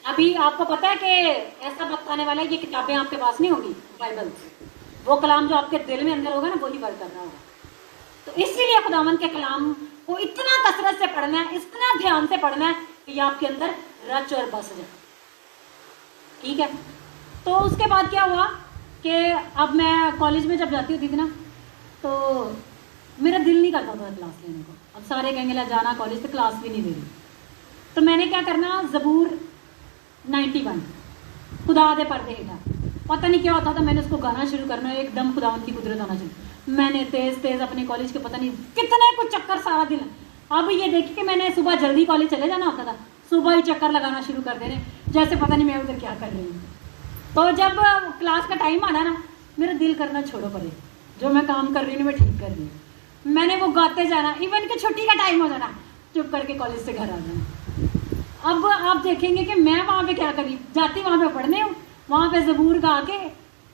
अभी आपको पता है कि ऐसा वक्त आने वाला है ये किताबें आपके पास नहीं होगी, बाइबल, वो कलाम जो आपके दिल में अंदर होगा ना वही वर्क करना होगा। तो इसीलिए खुदावंद के कलाम को इतना कसरत से पढ़ना है, इतना ध्यान से पढ़ना है कि ये आपके अंदर रच और बस जाए, ठीक है। तो उसके बाद क्या हुआ कि अब मैं कॉलेज में जब जाती होती थी ना तो मेरा दिल नहीं करता था क्लास लेने को। अब सारे कहेंगे ला जाना कॉलेज तो क्लास भी नहीं दे रही। तो मैंने क्या करना, ज़बूर 91 खुदा दे पर्दे हेठा, पता नहीं क्या होता था, मैंने उसको गाना शुरू करना, एकदम खुदावंद की कुदरत आना शुरू। मैंने तेज़ तेज़ अपने कॉलेज के पता नहीं कितने कुछ चक्कर सारा दिन। अब ये देखिए कि मैंने सुबह जल्दी कॉलेज चले जाना होता था, सुबह ही चक्कर लगाना शुरू कर देने जैसे पता नहीं मैं उधर क्या कर रही हूँ। तो जब क्लास का टाइम आना ना, मेरा दिल करना छोड़ो पड़े, जो मैं काम कर रही हूँ मैं ठीक कर रही हूँ। मैंने वो गाते जाना, इवन कि छुट्टी का टाइम हो जाना, चुप करके कॉलेज से घर आ जाना। अब आप देखेंगे कि मैं वहाँ पे क्या करी, जाती वहाँ पे पढ़ने हूँ, वहाँ पे ज़बूर गा के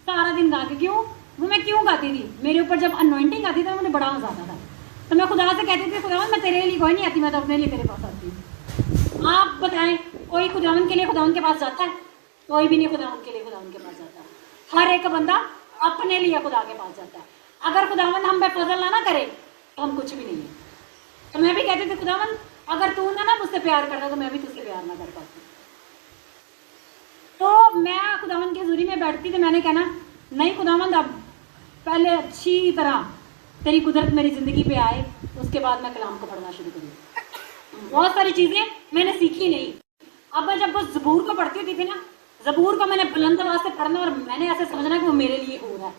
सारा दिन गा के, क्यों वो मैं क्यों गाती थी, मेरे ऊपर जब अनॉइंटिंग आती थी मुझे बड़ा मजा आता था। तो मैं खुदा से कहती थी खुदावन मैं तेरे लिए कोई नहीं आती, मैं तो अपने लिए तेरे पास आती हूँ। आप बताएं कोई खुदावन के लिए खुदावन के पास जाता है? कोई भी नहीं खुदावन के लिए खुदावन के पास जाता। हर एक बंदा अपने लिए खुदा के पास जाता है। अगर खुदावन हम पे फजल ना करे तो हम कुछ भी नहीं है। तो मैं भी कहती थी खुदावन अगर तू ना मुझसे प्यार करता तो मैं भी तुझसे प्यार ना कर पाती। तो मैं खुदावन की हज़ूरी में बैठती थी, मैंने कहना नहीं खुदावन अब पहले अच्छी तरह तेरी कुदरत मेरी ज़िंदगी पे आए, उसके बाद मैं कलाम को पढ़ना शुरू करूँ। बहुत सारी चीज़ें मैंने सीखी नहीं। अब मैं जब वो ज़बूर को पढ़ती होती थी ना, ज़बूर को मैंने बुलंद आवाज़ से पढ़ना और मैंने ऐसे समझना कि वो मेरे लिए हो रहा है।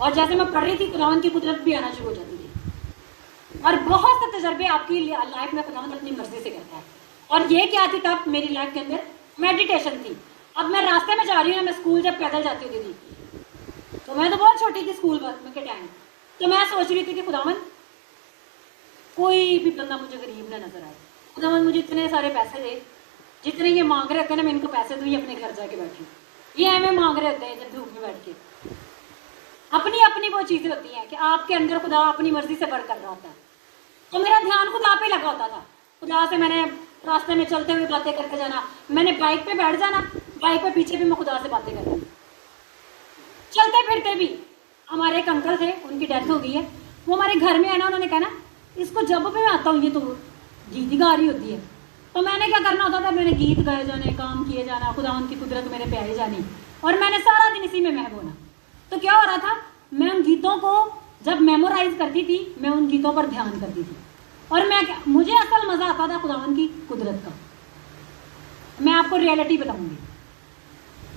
और जैसे मैं पढ़ रही थी खुदावन की कुदरत भी आना शुरू हो जाती थी। और बहुत से तजर्बे आपकी लाइफ में खुदावन अपनी मर्जी से करता है। और ये क्या थी तब मेरी लाइफ के अंदर मेडिटेशन थी। अब मैं रास्ते में जा रही हूँ, मैं स्कूल जब पैदल जाती होती थी तो मैं तो बहुत छोटी थी स्कूल के टाइम, तो मैं सोच रही थी कि खुदावन कोई भी बंदा मुझे गरीब ना नजर आए, खुदावन मुझे इतने सारे पैसे दे, जितने ये मांग रहे होते हैं ना मैं इनको पैसे दूँ, अपने घर जाके बैठूँ। ये हमें मांग रहे होते हैं जब धूप में बैठ के। अपनी अपनी वो चीज़ें होती हैं कि आपके अंदर खुदा अपनी मर्जी से वर्क कर रहा होता है। तो मेरा ध्यान खुदा पे लगा होता था। खुदा से मैंने रास्ते में चलते हुए बातें करते जाना, मैंने बाइक पे बैठ जाना, बाइक पे पीछे भी मैं खुदा से बातें करती। चलते फिरते भी हमारे एक अंकल थे, उनकी डेथ हो गई है, वो हमारे घर में है ना, उन्होंने कहा ना इसको जब भी मैं आता हूँ ये तो गीत ही गा रही होती है। तो मैंने क्या करना होता था, मैंने गीत गाए जाने, काम किए जाना, खुदा उनकी कुदरत मेरे पे आई जानी, और मैंने सारा दिन इसी में महव होना। तो क्या हो रहा था, मैं उन गीतों को जब मेमोराइज करती थी मैं उन गीतों पर ध्यान करती थी, और मुझे असल मज़ा आता था खुदावन की कुदरत का। मैं आपको रियलिटी बताऊंगी,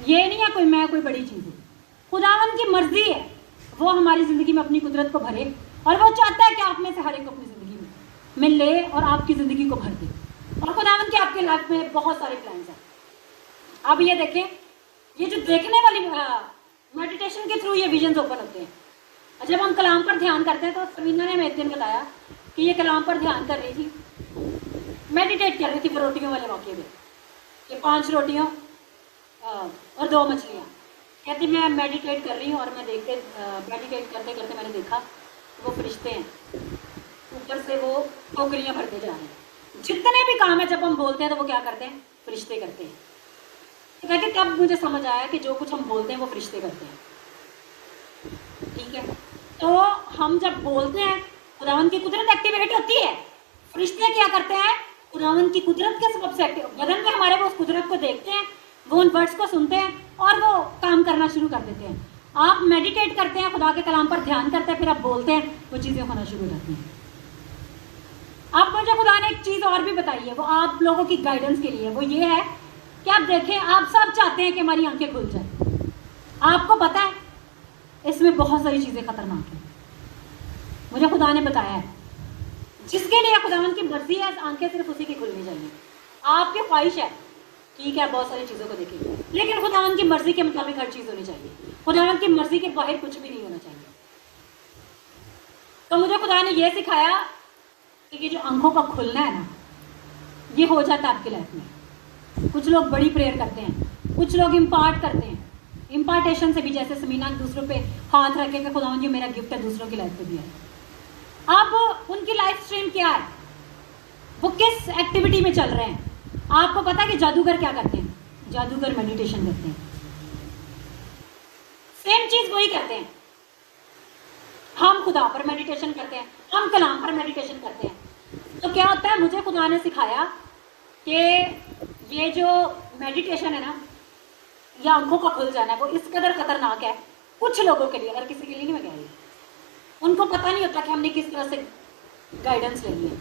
ये नहीं है कोई बड़ी चीज़ है। खुदावन की मर्जी है वो हमारी ज़िंदगी में अपनी कुदरत को भरे, और वो चाहता है कि आप में से हर एक अपनी ज़िंदगी में ले और आपकी ज़िंदगी को भर दे। और खुदावन के आपके लाइफ में बहुत सारे प्लान्स हैं। अब ये देखें, ये जो देखने वाली मेडिटेशन के थ्रू ये विजन्स ओपन होते हैं। और जब हम कलाम पर ध्यान करते हैं, तो समीना ने हमें एक दिन बताया कि ये कलाम पर ध्यान कर रही थी, मेडिटेट कर रही थी रोटियों वाले वाक़े में, कि 5 रोटियां और 2 मछलियां। कहती मैं मेडिटेट कर रही हूँ, और मैं मेडिटेट करते करते मैंने देखा वो फरिश्ते हैं ऊपर से वो टोकरियाँ भरते जा रहे हैं। जितने भी काम है जब हम बोलते हैं तो वो क्या करते हैं, फरिश्ते करते हैं। तो कहते तब मुझे समझ आया कि जो कुछ हम बोलते हैं वो फरिश्ते करते हैं। ठीक है, तो हम जब बोलते हैं खुदावन की कुदरत एक्टिवेट होती है। फरिश्ते क्या करते हैं? खुदावन की कुदरत के सबब से एक्टिव बदन में हमारे वो उस कुदरत को देखते हैं, वो उन वर्ड्स को सुनते हैं और वो काम करना शुरू कर देते हैं। आप मेडिटेट करते हैं, खुदा के कलाम पर ध्यान करते हैं, फिर आप बोलते हैं, वो चीज़ें होना शुरू हो जाती हैं। अब मुझे खुदा ने एक चीज़ और भी बताई है, वो आप लोगों की गाइडेंस के लिए, वो ये है कि आप देखें, आप सब चाहते हैं कि हमारी आंखें खुल जाए। आपको पता है इसमें बहुत सारी चीज़ें खतरनाक हैं। मुझे खुदा ने बताया है जिसके लिए खुदावन की मर्जी है, आंखें सिर्फ उसी की खुलनी चाहिए। आपकी ख्वाहिश है, ठीक है, बहुत सारी चीज़ों को देखेंगे, लेकिन खुदावन की मर्जी के मुताबिक हर चीज़ होनी चाहिए। खुदावन की मर्जी के बाहर कुछ भी नहीं होना चाहिए। तो मुझे खुदा ने यह सिखाया कि ये जो आंखों का खुलना है ना, ये हो जाता है आपकी लाइफ में। कुछ लोग बड़ी प्रेयर करते हैं, कुछ लोग इम्पार्ट करते हैं, इम्पार्टेशन से भी, जैसे समीना दूसरों पे हाथ रखे कि खुदावन जी मेरा गिफ्ट है दूसरों की लाइफ पे दिया है। अब उनकी लाइफ स्ट्रीम क्या है, वो किस एक्टिविटी में चल रहे हैं? आपको पता है कि जादूगर क्या करते हैं? जादूगर मेडिटेशन करते हैं। सेम चीज वही करते हैं। हम खुदा पर मेडिटेशन करते हैं, हम कलाम पर मेडिटेशन करते हैं। तो क्या होता है, मुझे खुदा ने सिखाया कि ये जो मेडिटेशन है ना, या आंखों का खुल जाना है, वो इस कदर खतरनाक है कुछ लोगों के लिए, अगर किसी के लिए नहीं मैं कह रही। उनको पता नहीं होता कि हमने किस तरह से गाइडेंस लेनी है।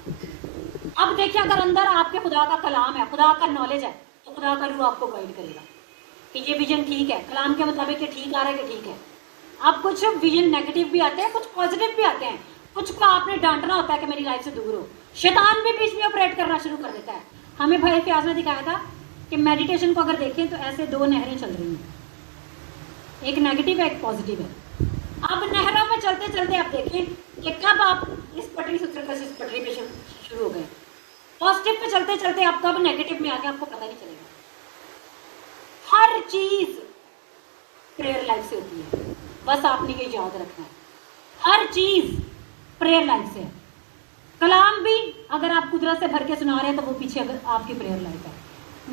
अब देखिए, अगर अंदर आपके खुदा का कलाम है, खुदा का नॉलेज है, तो खुदा का रूह आपको गाइड करेगा कि ये विजन ठीक है, कलाम के मुताबिक ये ठीक आ रहा है कि ठीक है। अब कुछ विजन नेगेटिव भी आते हैं, कुछ पॉजिटिव भी आते हैं, कुछ को आपने डांटना होता है कि मेरी लाइफ से दूर हो। शैतान भी बीच में ऑपरेट करना शुरू कर देता है। हमें भाई फ्याज ने दिखाया था कि मेडिटेशन को अगर देखें तो ऐसे दो नहरें चल रही हैं, एक नेगेटिव है एक पॉजिटिव है। अब नहरों में चलते चलते आप देखें कि कब आप इस पटरी से उतर कर इस पटरी पे शुरू हो गए। पॉजिटिव पे चलते चलते आप कब नेगेटिव में आ गए आपको पता नहीं चलेगा। हर चीज प्रेयर लाइफ से होती है, बस आपने ये याद रखना है। हर चीज प्रेयर लाइफ से है। कलाम भी अगर आप कुदरत से भर के सुना रहे हैं तो वो पीछे अगर आपकी प्रेयर लाइफ है।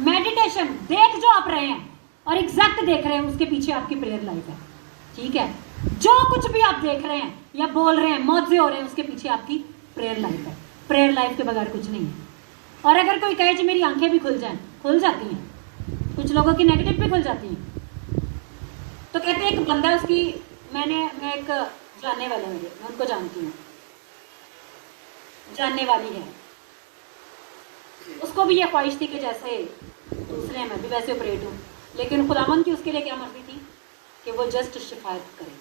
मेडिटेशन देख जो आप रहे हैं और एग्जैक्ट देख रहे हैं, उसके पीछे आपकी प्रेयर लाइफ है। ठीक है, जो कुछ भी आप देख रहे हैं या बोल रहे हैं, मौजे हो रहे हैं, उसके पीछे आपकी प्रेयर लाइफ है। प्रेयर लाइफ के बगैर कुछ नहीं है। और अगर कोई कहे कि मेरी आंखें भी खुल जाएं, खुल जाती हैं, कुछ लोगों की नेगेटिव भी खुल जाती हैं। तो कहते हैं एक बंदा, उसकी मैं एक जानने वाले मेरे, मैं उनको जानती हूँ, जानने वाली है, उसको भी ये ख्वाहिश थी कि जैसे दूसरे मैं भी वैसे ऑपरेट हूँ, लेकिन खुदावन की उसके लिए क्या मर्जी थी कि वो जस्ट शिफायत करे।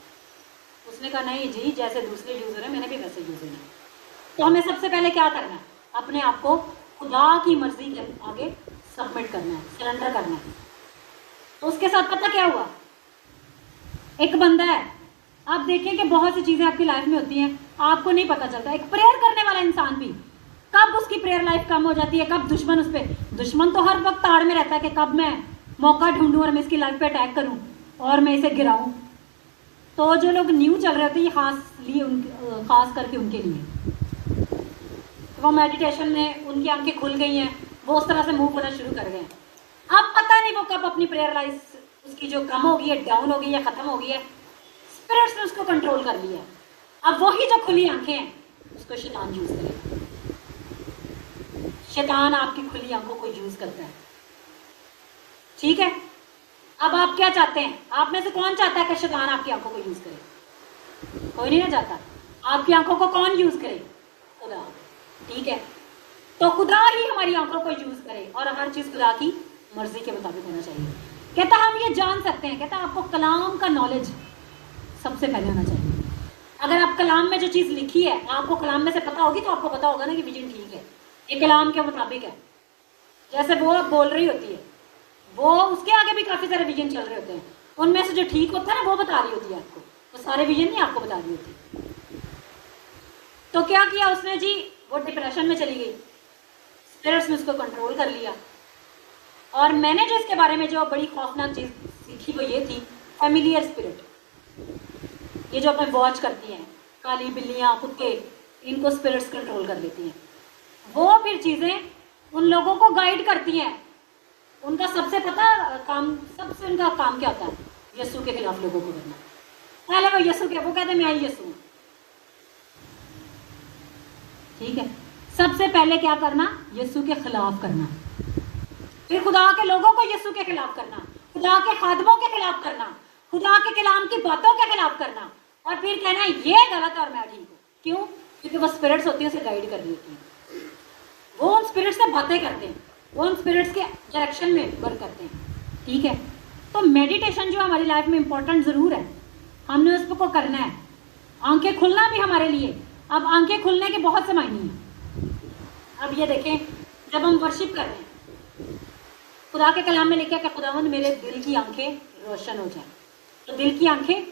उसने कहा नहीं जी, जैसे दूसरे यूज हो रहे हैं मैंने भी वैसे यूज होना है। तो हमें सबसे पहले क्या करना है, अपने आप को खुदा की मर्जी के आगे सबमिट करना है, सरेंडर करना है। तो उसके साथ पता क्या हुआ, एक बंदा है, आप देखें कि बहुत सी चीज़ें आपकी लाइफ में होती हैं, आपको नहीं पता चलता। एक प्रेयर करने वाला इंसान भी कब उसकी प्रेयर लाइफ कम हो जाती है, कब दुश्मन उस पर, दुश्मन तो हर वक्त ताड़ में रहता है कि कब मैं मौका ढूंढूं और मैं इसकी लाइफ पे अटैक करूं और मैं इसे गिराऊं। तो जो लोग न्यू चल रहे होते हैं, ये खास करके उनके लिए, वो मेडिटेशन में उनकी आंखें खुल गई हैं, वो उस तरह से मूव होना शुरू कर गए हैं। अब पता नहीं वो कब अपनी प्रेयर लाइफ उसकी जो कम हो गई है, डाउन हो गई है, खत्म हो गई है, स्पिरिट्स ने उसको कंट्रोल कर लिया है। अब वही जो खुली आंखें हैं उसको शैतान यूज करेगा। शैतान आपकी खुली आंखों को यूज करता है। ठीक है, अब आप क्या चाहते हैं, आप में से कौन चाहता है कि शैतान आपकी आंखों को यूज करे? कोई नहीं ना चाहता। आपकी आंखों को कौन यूज करे? खुदा। ठीक है, तो खुदा ही हमारी आंखों को यूज करे और हर चीज खुदा की मर्जी के मुताबिक होना चाहिए। कहता हम ये जान सकते हैं, कहता आपको कलाम का नॉलेज सबसे पहले होना चाहिए। अगर आप कलाम में जो चीज लिखी है आपको कलाम में से पता होगी तो आपको पता होगा ना कि विजन ठीक है, ये कलाम के मुताबिक है। जैसे वो बोल रही होती है, वो उसके आगे भी काफी सारे विजन चल रहे होते हैं, उनमें से जो ठीक होता है ना वो बता रही होती है आपको, वो सारे विजन नहीं आपको बता रही होती। तो क्या किया उसने जी, वो डिप्रेशन में चली गई, स्पिरिट्स ने उसको कंट्रोल कर लिया। और मैंने जो इसके बारे में जो बड़ी खौफनाक चीज सीखी वो ये थी, फैमिलियर स्पिरिट, ये जो अपने वॉच करती हैं, काली बिल्लियां, कुत्ते, इनको स्पिरिट्स कंट्रोल कर लेती हैं। वो फिर चीजें उन लोगों को गाइड करती हैं, उनका सबसे पता काम, सबसे उनका काम क्या होता है? यीशु के खिलाफ लोगों को करना। पहले वो यीशु के, वो कहते हैं मैं यीशु हूं, ठीक है। सबसे पहले क्या करना? यीशु के खिलाफ करना, फिर खुदा के लोगों को यीशु के खिलाफ करना, खुदा के खादमों के खिलाफ करना, खुदा के कलाम की बातों के खिलाफ करना, और फिर कहना ये गलत और मैं ठीक हूँ। क्यों? क्योंकि वो स्पिरिट्स होती हैं उसे गाइड कर रही होती हैं, वो उन स्पिरिट्स से बातें करते हैं, वो उन स्पिरिट्स के डायरेक्शन में वर्क करते हैं, ठीक है। तो मेडिटेशन जो हमारी लाइफ में इंपॉर्टेंट ज़रूर है, हमने उसको करना है। आंखें खुलना भी हमारे लिए, अब आंखें खुलने के बहुत से मायने हैं। अब ये देखें, जब हम वर्शिप कर रहे हैं, खुदा के कलाम में लिखा है कि खुदावंद मेरे दिल की आंखें रोशन हो जाए। तो दिल की आंखें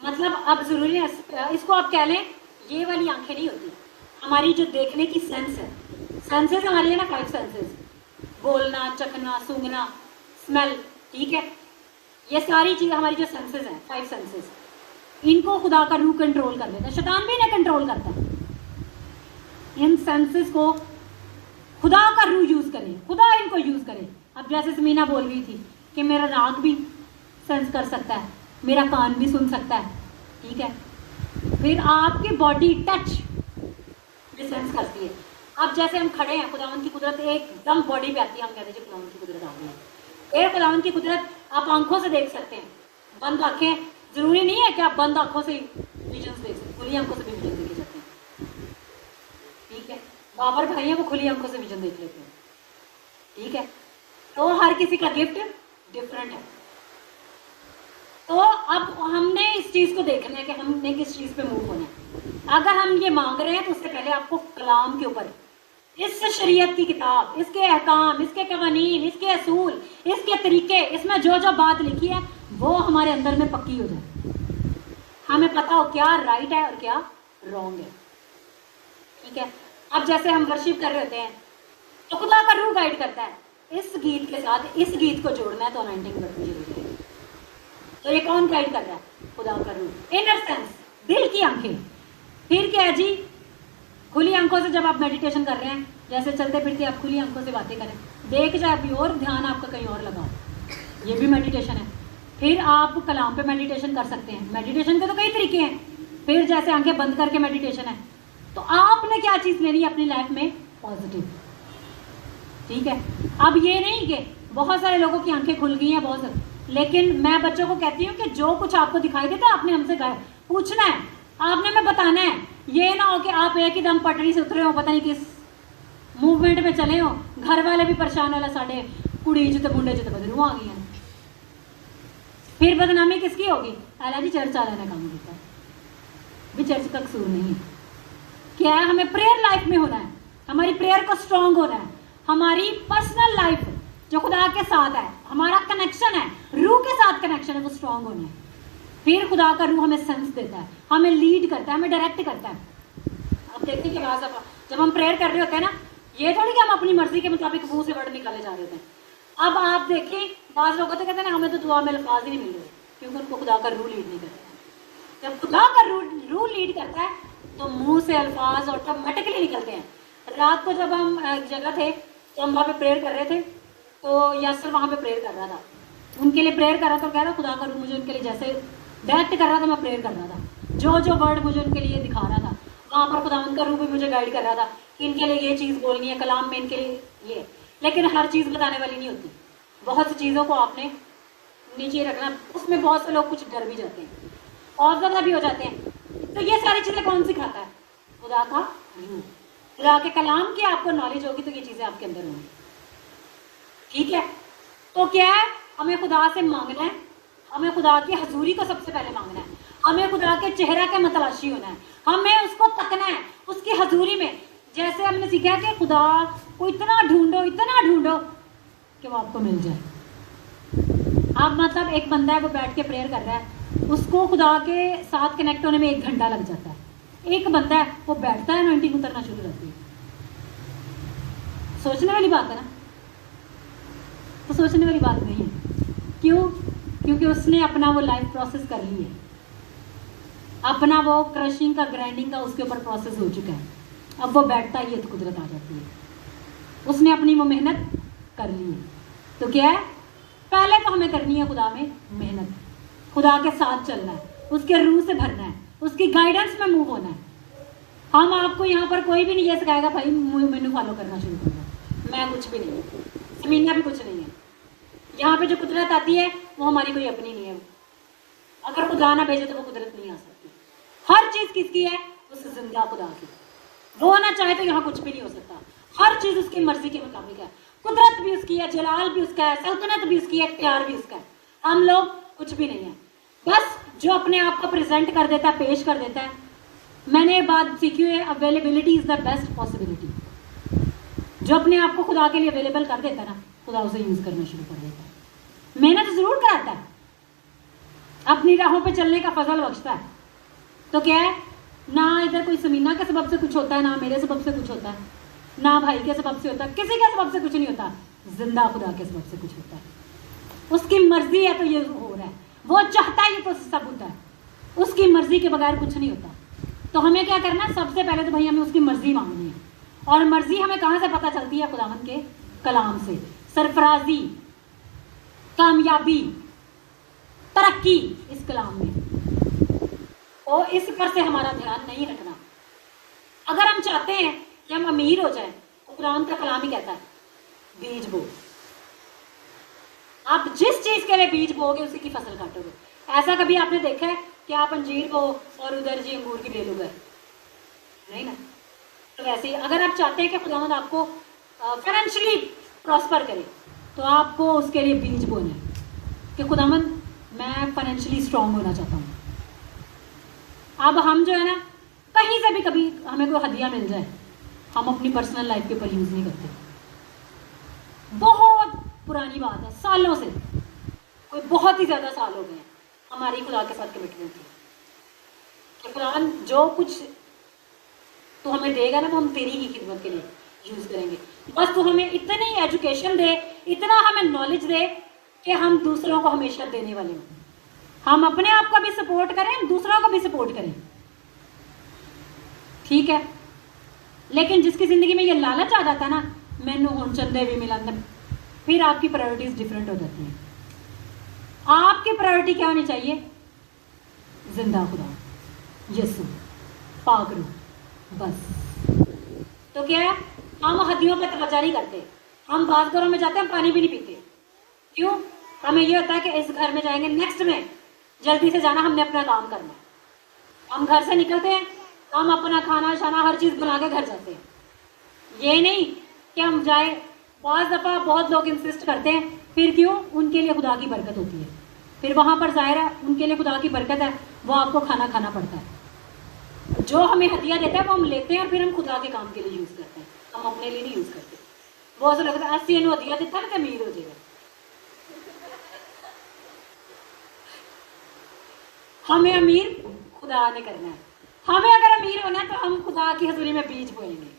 मतलब अब ज़रूरी है, इसको आप कह लें ये वाली आंखें नहीं होती, हमारी जो देखने की सेंस है, सेंसेस हमारी है ना, 5 सेंसेस, बोलना, चखना, सूंघना, स्मेल, ठीक है। ये सारी चीज़ हमारी जो सेंसेस हैं, 5 सेंसेस, इनको खुदा का रूह कंट्रोल कर लेता है, शैतान भी इन्हें कंट्रोल करता है। इन सेंसेस को खुदा का रूह यूज़ करे, खुदा इनको यूज़ करे। अब जैसे समीना बोल रही थी कि मेरा नाक भी सेंस कर सकता है, मेरा कान भी सुन सकता है, ठीक है। फिर आपकी बॉडी टच भी सेंस करती है। अब जैसे हम खड़े हैं, खुदावंद की कुदरत एकदम बॉडी पे आती है, हम कहते हैं खुदावंद की कुदरत आ गई है। फिर खुदावंद की कुदरत आप आंखों से देख सकते हैं, बंद आंखें, जरूरी नहीं है कि आप बंद आंखों से विजन देख सकते, खुली आंखों से भी विजन देखे जाते हैं, ठीक है। बाबर भाई हैं, वो खुली आंखों से विजन देख लेते हैं, ठीक है। तो हर किसी का गिफ्ट डिफरेंट है। तो अब हमने इस चीज़ को देखना है कि हमने किस चीज़ पे मूव होना है। अगर हम ये मांग रहे हैं तो उससे पहले आपको कलाम के ऊपर, इस शरीयत की किताब, इसके अहकाम, इसके कवानीन, इसके असूल, इसके तरीके, इसमें जो जो बात लिखी है वो हमारे अंदर में पक्की हो जाए, हमें पता हो क्या राइट है और क्या रॉन्ग है, ठीक है। अब जैसे हम वर्शिप कर रहे होते हैं तो खुदा का रूह गाइड करता है, इस गीत के साथ इस गीत को जोड़ना है तो अनाइंटिंग बढ़नी जरूरी है। तो ये कौन गाइड कर रहा है? खुदा का रूह, इनर सेंस, दिल की आंखें। फिर क्या है जी? खुली आंखों से जब आप मेडिटेशन कर रहे हैं, जैसे चलते फिरते आप खुली आंखों से बातें करें, देख जाए अभी और ध्यान आपका कहीं और लगाओ, ये भी मेडिटेशन है। फिर आप कलाम पे मेडिटेशन कर सकते हैं, मेडिटेशन के तो कई तरीके हैं। फिर जैसे आंखें बंद करके मेडिटेशन है, तो आपने क्या चीज़ लेनी है अपनी लाइफ में? पॉजिटिव, ठीक है। अब ये नहीं कि बहुत सारे लोगों की आंखें खुल गई हैं, बहुत सारे, लेकिन मैं बच्चों को कहती हूँ कि जो कुछ आपको दिखाई देता है आपने हमसे पूछना है, आपने हमें बताना है। ये ना हो कि आप एक ही दम पटरी से उतरे हो, पता नहीं किस मूवमेंट में चले हो, घर वाले भी परेशान वाला, साढ़े कुड़ी जो मुंडे जो बदरू आ गई हैं, फिर बदनामी किसकी होगी? अला जी चर्च वाले ने काम किया भी, चर्च का कसूर नहीं है। क्या है? हमें प्रेयर लाइफ में होना है, हमारी प्रेयर को स्ट्रांग होना है, हमारी पर्सनल लाइफ जो खुदा के साथ है, हमारा कनेक्शन है, रूह के साथ कनेक्शन है, वो स्ट्रांग होना है। फिर खुदा का रूह हमें सेंस देता है, हमें लीड करता है, हमें डायरेक्ट करता है। अब देखते हैं कि बाज़ जब हम प्रेयर कर रहे होते हैं ना, ये थोड़ी कि हम अपनी मर्जी के मुताबिक मुंह से वर्ड निकाले जा रहे होते हैं। अब आप देखें, बाज़ लोग तो कहते हैं ना हमें तो दुआ में अल्फाज ही नहीं मिल रहे, क्योंकि उनको खुदा का रूह लीड नहीं करता। जब खुदा का रूह लीड करता है तो मुंह से अल्फाज ऑटोमेटिकली निकलते हैं। रात को जब हम जगह थे तो हम वहाँ पे प्रेयर कर रहे थे, तो यासर वहाँ पे प्रेयर कर रहा था, उनके लिए प्रेयर कर रहा था, कह रहा खुदा का रूह मुझे उनके लिए जैसे डायरेक्ट कर रहा था, मैं प्रेयर कर रहा था, जो जो वर्ड मुझे उनके लिए दिखा रहा था, वहाँ पर खुदा उनका रूह भी मुझे गाइड कर रहा था कि इनके लिए ये चीज़ बोलनी है, कलाम में इनके लिए ये। लेकिन हर चीज़ बताने वाली नहीं होती, बहुत सी चीज़ों को आपने नीचे रखना, उसमें बहुत से लोग कुछ डर भी जाते हैं और ज़्यादा भी हो जाते हैं। तो ये सारी चीज़ें कौन सिखाता है? खुदा का रूह। खुदा के कलाम की आपको नॉलेज होगी तो ये चीज़ें आपके अंदर होंगी, ठीक है। तो क्या है? हमें खुदा से मांगना है, हमें खुदा की हजूरी को सबसे पहले मांगना है, हमें खुदा के चेहरा के मतलाशी होना है, हमें उसको तकना है उसकी हजूरी में। जैसे हमने सीखा है कि खुदा को इतना ढूंढो कि वो आपको मिल जाए। आप मतलब एक बंदा है, वो बैठ के प्रेयर कर रहा है, उसको खुदा के साथ कनेक्ट होने में 1 घंटा लग जाता है। एक बंदा है वो बैठता है, एनॉइंटिंग उतरना शुरू करती है। सोचने वाली बात है ना? तो सोचने वाली बात नहीं है। क्यों? क्योंकि उसने अपना वो लाइफ प्रोसेस कर ली है, अपना वो क्रशिंग का, ग्राइंडिंग का उसके ऊपर प्रोसेस हो चुका है। अब वो बैठता ही है तो कुदरत आ जाती है, उसने अपनी वो मेहनत कर ली है। तो क्या है, पहले तो हमें करनी है खुदा में मेहनत, खुदा के साथ चलना है, उसके रूह से भरना है, उसकी गाइडेंस में मूव होना है। हम आपको यहाँ पर कोई भी नहीं ये सिखाएगा भाई मैनू फॉलो करना शुरू कर दो, मैं कुछ भी नहीं है, ज़मीना भी कुछ नहीं है। यहाँ पे जो कुदरत आती है वो हमारी कोई अपनी नहीं है। अगर खुदा ना भेजे तो वो कुदरत नहीं आ सकती। हर चीज़ किसकी है? उस जिंदा खुदा की। वो ना चाहे तो यहाँ कुछ भी नहीं हो सकता। हर चीज़ उसकी मर्जी के मुताबिक है। कुदरत भी उसकी है, जलाल भी उसका है, सल्तनत भी उसकी है, इख्तियार भी उसका है। हम लोग कुछ भी नहीं है। बस जो अपने आप को प्रेजेंट कर देता है, पेश कर देता है। मैंने ये बात सीखी है, availability is the best possibility. जो अपने आप को खुदा के लिए अवेलेबल कर देता है ना, खुदा उसे यूज करना शुरू कर देता है। मेहनत जरूर कराता है, अपनी राहों पे चलने का फजल बख्शता है। तो क्या है, ना इधर कोई समीना के सबब से कुछ होता है, ना मेरे सबब से कुछ होता है, ना भाई के सबब से होता है, किसी के सबब से कुछ नहीं होता। जिंदा खुदा के सबब से कुछ होता है। उसकी मर्जी है तो ये हो रहा है, वो चाहता है ये तो सब होता है। उसकी मर्जी के बगैर कुछ नहीं होता। तो हमें क्या करना है? सबसे पहले तो भाई हमें उसकी मर्जी मांगनी है। और मर्जी हमें कहाँ से पता चलती है? खुदावंद के कलाम से। सरफराजी, कामयाबी, तरक्की इस कलाम में। और इस पर से हमारा ध्यान नहीं हटना। अगर हम चाहते हैं कि हम अमीर हो जाएं, तो कुरान का कलाम ही कहता है बीज बो। आप जिस चीज के लिए बीज बोगे उसी की फसल काटोगे। ऐसा कभी आपने देखा है कि आप अंजीर बो और उधर जी अंगूर की बेल उगाए? नहीं ना। तो वैसे ही अगर आप चाहते हैं कि खुदावंद आपको फाइनेंशियली प्रॉस्पर करे, तो आपको उसके लिए बीज बोना है कि खुदावंद मैं फाइनेंशियली स्ट्रांग होना चाहता हूँ। अब हम जो है ना, कहीं से भी कभी हमें कोई हदिया मिल जाए, हम अपनी पर्सनल लाइफ के ऊपर यूज नहीं करते। बहुत पुरानी बात है, सालों से, कोई बहुत ही ज्यादा साल हो गए हैं हमारी खुदा के साथ कमिटमेंट थी कि खुदावंद जो कुछ तो हमें देगा ना, वो हम तेरी ही खिदमत के लिए यूज करेंगे। बस तू हमें इतनी एजुकेशन दे, इतना हमें नॉलेज दे कि हम दूसरों को हमेशा देने वाले हों। हम अपने आप को भी सपोर्ट करें, दूसरों को भी सपोर्ट करें, ठीक है। लेकिन जिसकी जिंदगी में ये लालच आ जाता है ना, मैनू हुण चंदे भी मिलन, फिर आपकी प्रायोरिटीज डिफरेंट हो जाती हैं। आपकी प्रायोरिटी क्या होनी चाहिए? जिंदा खुदा, यीशु, पाक रूह, बस। तो क्या है, हम हदियों पर तवज्जो नहीं करते। हम बात घरों में जाते हैं, पानी भी नहीं पीते। क्यों? हमें ये होता है कि इस घर में जाएंगे, नेक्स्ट में जल्दी से जाना, हमने अपना काम करना। हम घर से निकलते हैं, हम अपना खाना शाना हर चीज़ बना के घर जाते हैं। ये नहीं कि हम जाए। बहुत दफ़ा बहुत लोग इंसिस्ट करते हैं, फिर क्यों? उनके लिए खुदा की बरकत होती है, फिर वहाँ पर ज़ाहिर है उनके लिए खुदा की बरकत है, वो आपको खाना खाना पड़ता है। जो हमें हदिया देता है वो हम लेते हैं और फिर हम खुदा के काम के लिए यूज़ करते हैं, हम अपने लिए नहीं यूज़ करते। वो ऐसा लगता है ऐसी इन्हों हदिया देता है ना, अमीर हो जाएगा। हमें अमीर खुदा ने करना है। हमें अगर अमीर होना है तो हम खुदा की हजूरी में बीज बोएंगे,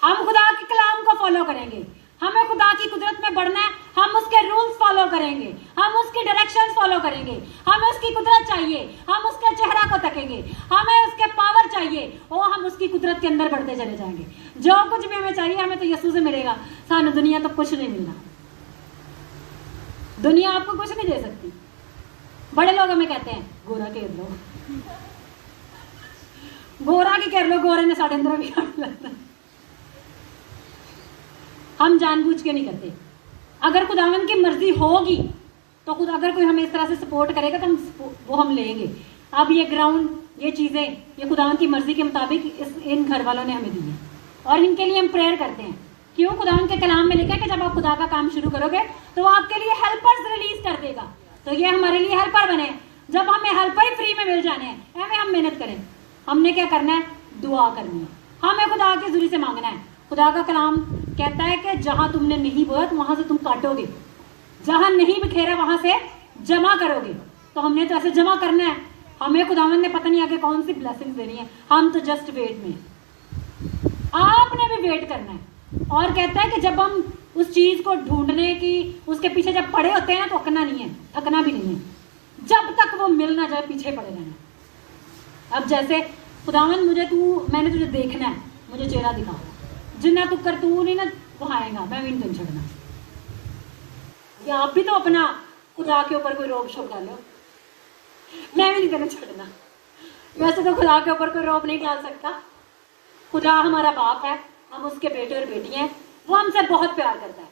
हम खुदा के कलाम को फॉलो करेंगे। हमें खुदा की कुदरत में बढ़ना है, हम उसके रूल्स फॉलो करेंगे, हम उसकी डायरेक्शंस फॉलो करेंगे। हमें उसकी कुदरत चाहिए, हम उसके चेहरा को तकेंगे, हमें उसके पावर चाहिए और हम उसकी कुदरत के अंदर बढ़ते चले जाएंगे। जो कुछ भी हमें चाहिए, हमें तो यीशु से मिलेगा। सानू दुनिया तो कुछ नहीं मिलना, दुनिया आपको कुछ नहीं दे सकती। बड़े लोग हमें कहते हैं गोरा घेर लो, गोरा की घेर लो, गोरे ने साढ़े अंदर भी लगता। हम जानबूझ के नहीं करते। अगर खुदावन की मर्जी होगी तो खुद अगर कोई हमें इस तरह से सपोर्ट करेगा तो हम लेंगे। अब ये ग्राउंड, ये चीज़ें, ये खुदावन की मर्जी के मुताबिक इन घर वालों ने हमें दी है और इनके लिए हम प्रेयर करते हैं। क्यों? खुदावन के कलाम में लिखा है कि जब आप खुदा का काम शुरू करोगे तो वो आपके लिए हेल्पर्स रिलीज कर देगा। तो ये हमारे लिए हेल्पर बने। जब हमें हेल्पर ही फ्री में मिल जाने हैं, हमें हम मेहनत करें। हमने क्या करना है? दुआ करनी है। हमें खुदा के ज़रिए से मांगना है। खुदा का कलाम कहता है कि जहाँ तुमने नहीं बोया तो वहाँ से तुम काटोगे, जहाँ नहीं बिखेरा वहाँ से जमा करोगे। तो हमने तो ऐसे जमा करना है। हमें खुदावन ने पता नहीं आगे कौन सी ब्लेसिंग देनी है, हम तो जस्ट वेट में। आपने भी वेट करना है। और कहता है कि जब हम उस चीज़ को ढूंढने की, उसके पीछे जब पड़े होते हैं ना, तो थकना नहीं है, थकना भी नहीं है, जब तक वो मिल ना जाए पीछे पड़े रहना। अब जैसे खुदावन मैंने तुझे देखना है, मुझे चेहरा दिखा, जिन्ना तू कर तू नहीं ना वहाएगा, मैं भी नहीं तुम छड़ना। कि आप भी तो अपना खुदा के ऊपर कोई रोक शोक डालो। मैं भी नहीं देना छोड़ना। वैसे तो खुदा के ऊपर कोई रोक नहीं डाल सकता। खुदा हमारा बाप है, हम उसके बेटे और बेटी हैं, वो हमसे बहुत प्यार करता है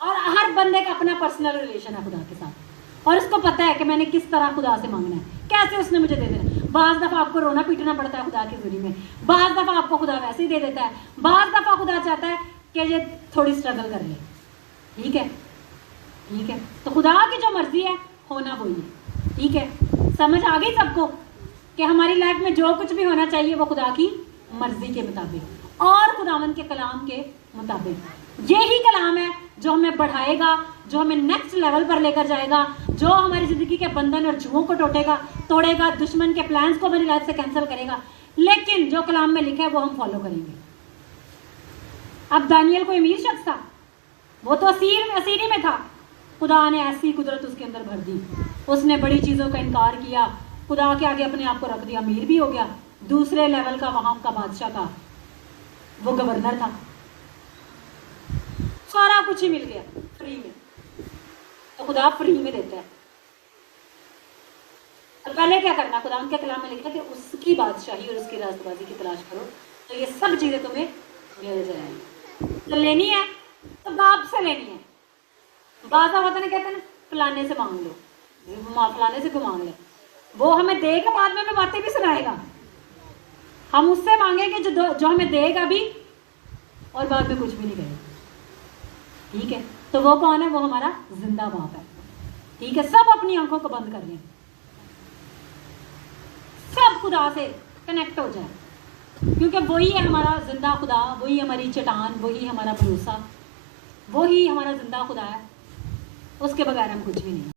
और हर बंदे का अपना पर्सनल रिलेशन है खुदा के साथ और उसको पता है कि मैंने किस तरह खुदा से मांगना है, कैसे उसने मुझे दे देना है। बाज़ दफ़ा आपको रोना पीटना पड़ता है खुदा की हज़ूरी में, बाज़ दफ़ा आपको खुदा वैसे ही दे देता है, बाज़ दफ़ा खुदा चाहता है कि ये थोड़ी स्ट्रगल कर ले। ठीक है, ठीक है, तो खुदा की जो मर्जी है होना वही है। ठीक है, समझ आ गई सबको कि हमारी लाइफ में जो कुछ भी होना चाहिए वो खुदा की मर्जी के मुताबिक और खुदावंद के कलाम के मुताबिक। यही कलाम है जो हमें बढ़ाएगा, जो हमें नेक्स्ट लेवल पर लेकर जाएगा, जो हमारी ज़िंदगी के बंधन और जुओं को तोड़ेगा, दुश्मन के प्लान्स को हमारी लाइफ से कैंसिल करेगा। लेकिन जो कलाम में लिखा है वो हम फॉलो करेंगे। अब दानियल कोई अमीर शख्स था, वो तो असीरी में था। खुदा ने ऐसी कुदरत उसके अंदर भर दी, उसने बड़ी चीज़ों का इनकार किया, खुदा के आगे अपने आप को रख दिया, अमीर भी हो गया, दूसरे लेवल का वहां का बादशाह का वो गवर्नर था, सारा कुछ ही मिल गया फ्री में। तो खुदा फ्री में देता है। और पहले क्या करना, खुदा के कलाम में लिखा कि उसकी बादशाही और उसकी रास्तबाजी की तलाश करो तो ये सब चीजें तुम्हें मिल जाएंगी। तो लेनी है तो बाप से लेनी है। बाजा होता नहीं, कहते ना फलाने से मांग लो, फलाने से क्यों मांग ले, वो हमें देगा, बाद में हमें बातें भी सुनाएगा। हम उससे मांगेंगे जो हमें देगा भी और बाद में कुछ भी नहीं करेगा। ठीक है, तो वो कौन है? वो हमारा जिंदा बाप है। ठीक है, सब अपनी आंखों को बंद कर लें, सब खुदा से कनेक्ट हो जाए, क्योंकि वही है हमारा जिंदा खुदा, वही हमारी चट्टान, वही हमारा भरोसा, वही हमारा जिंदा खुदा है। उसके बगैर हम कुछ भी नहीं।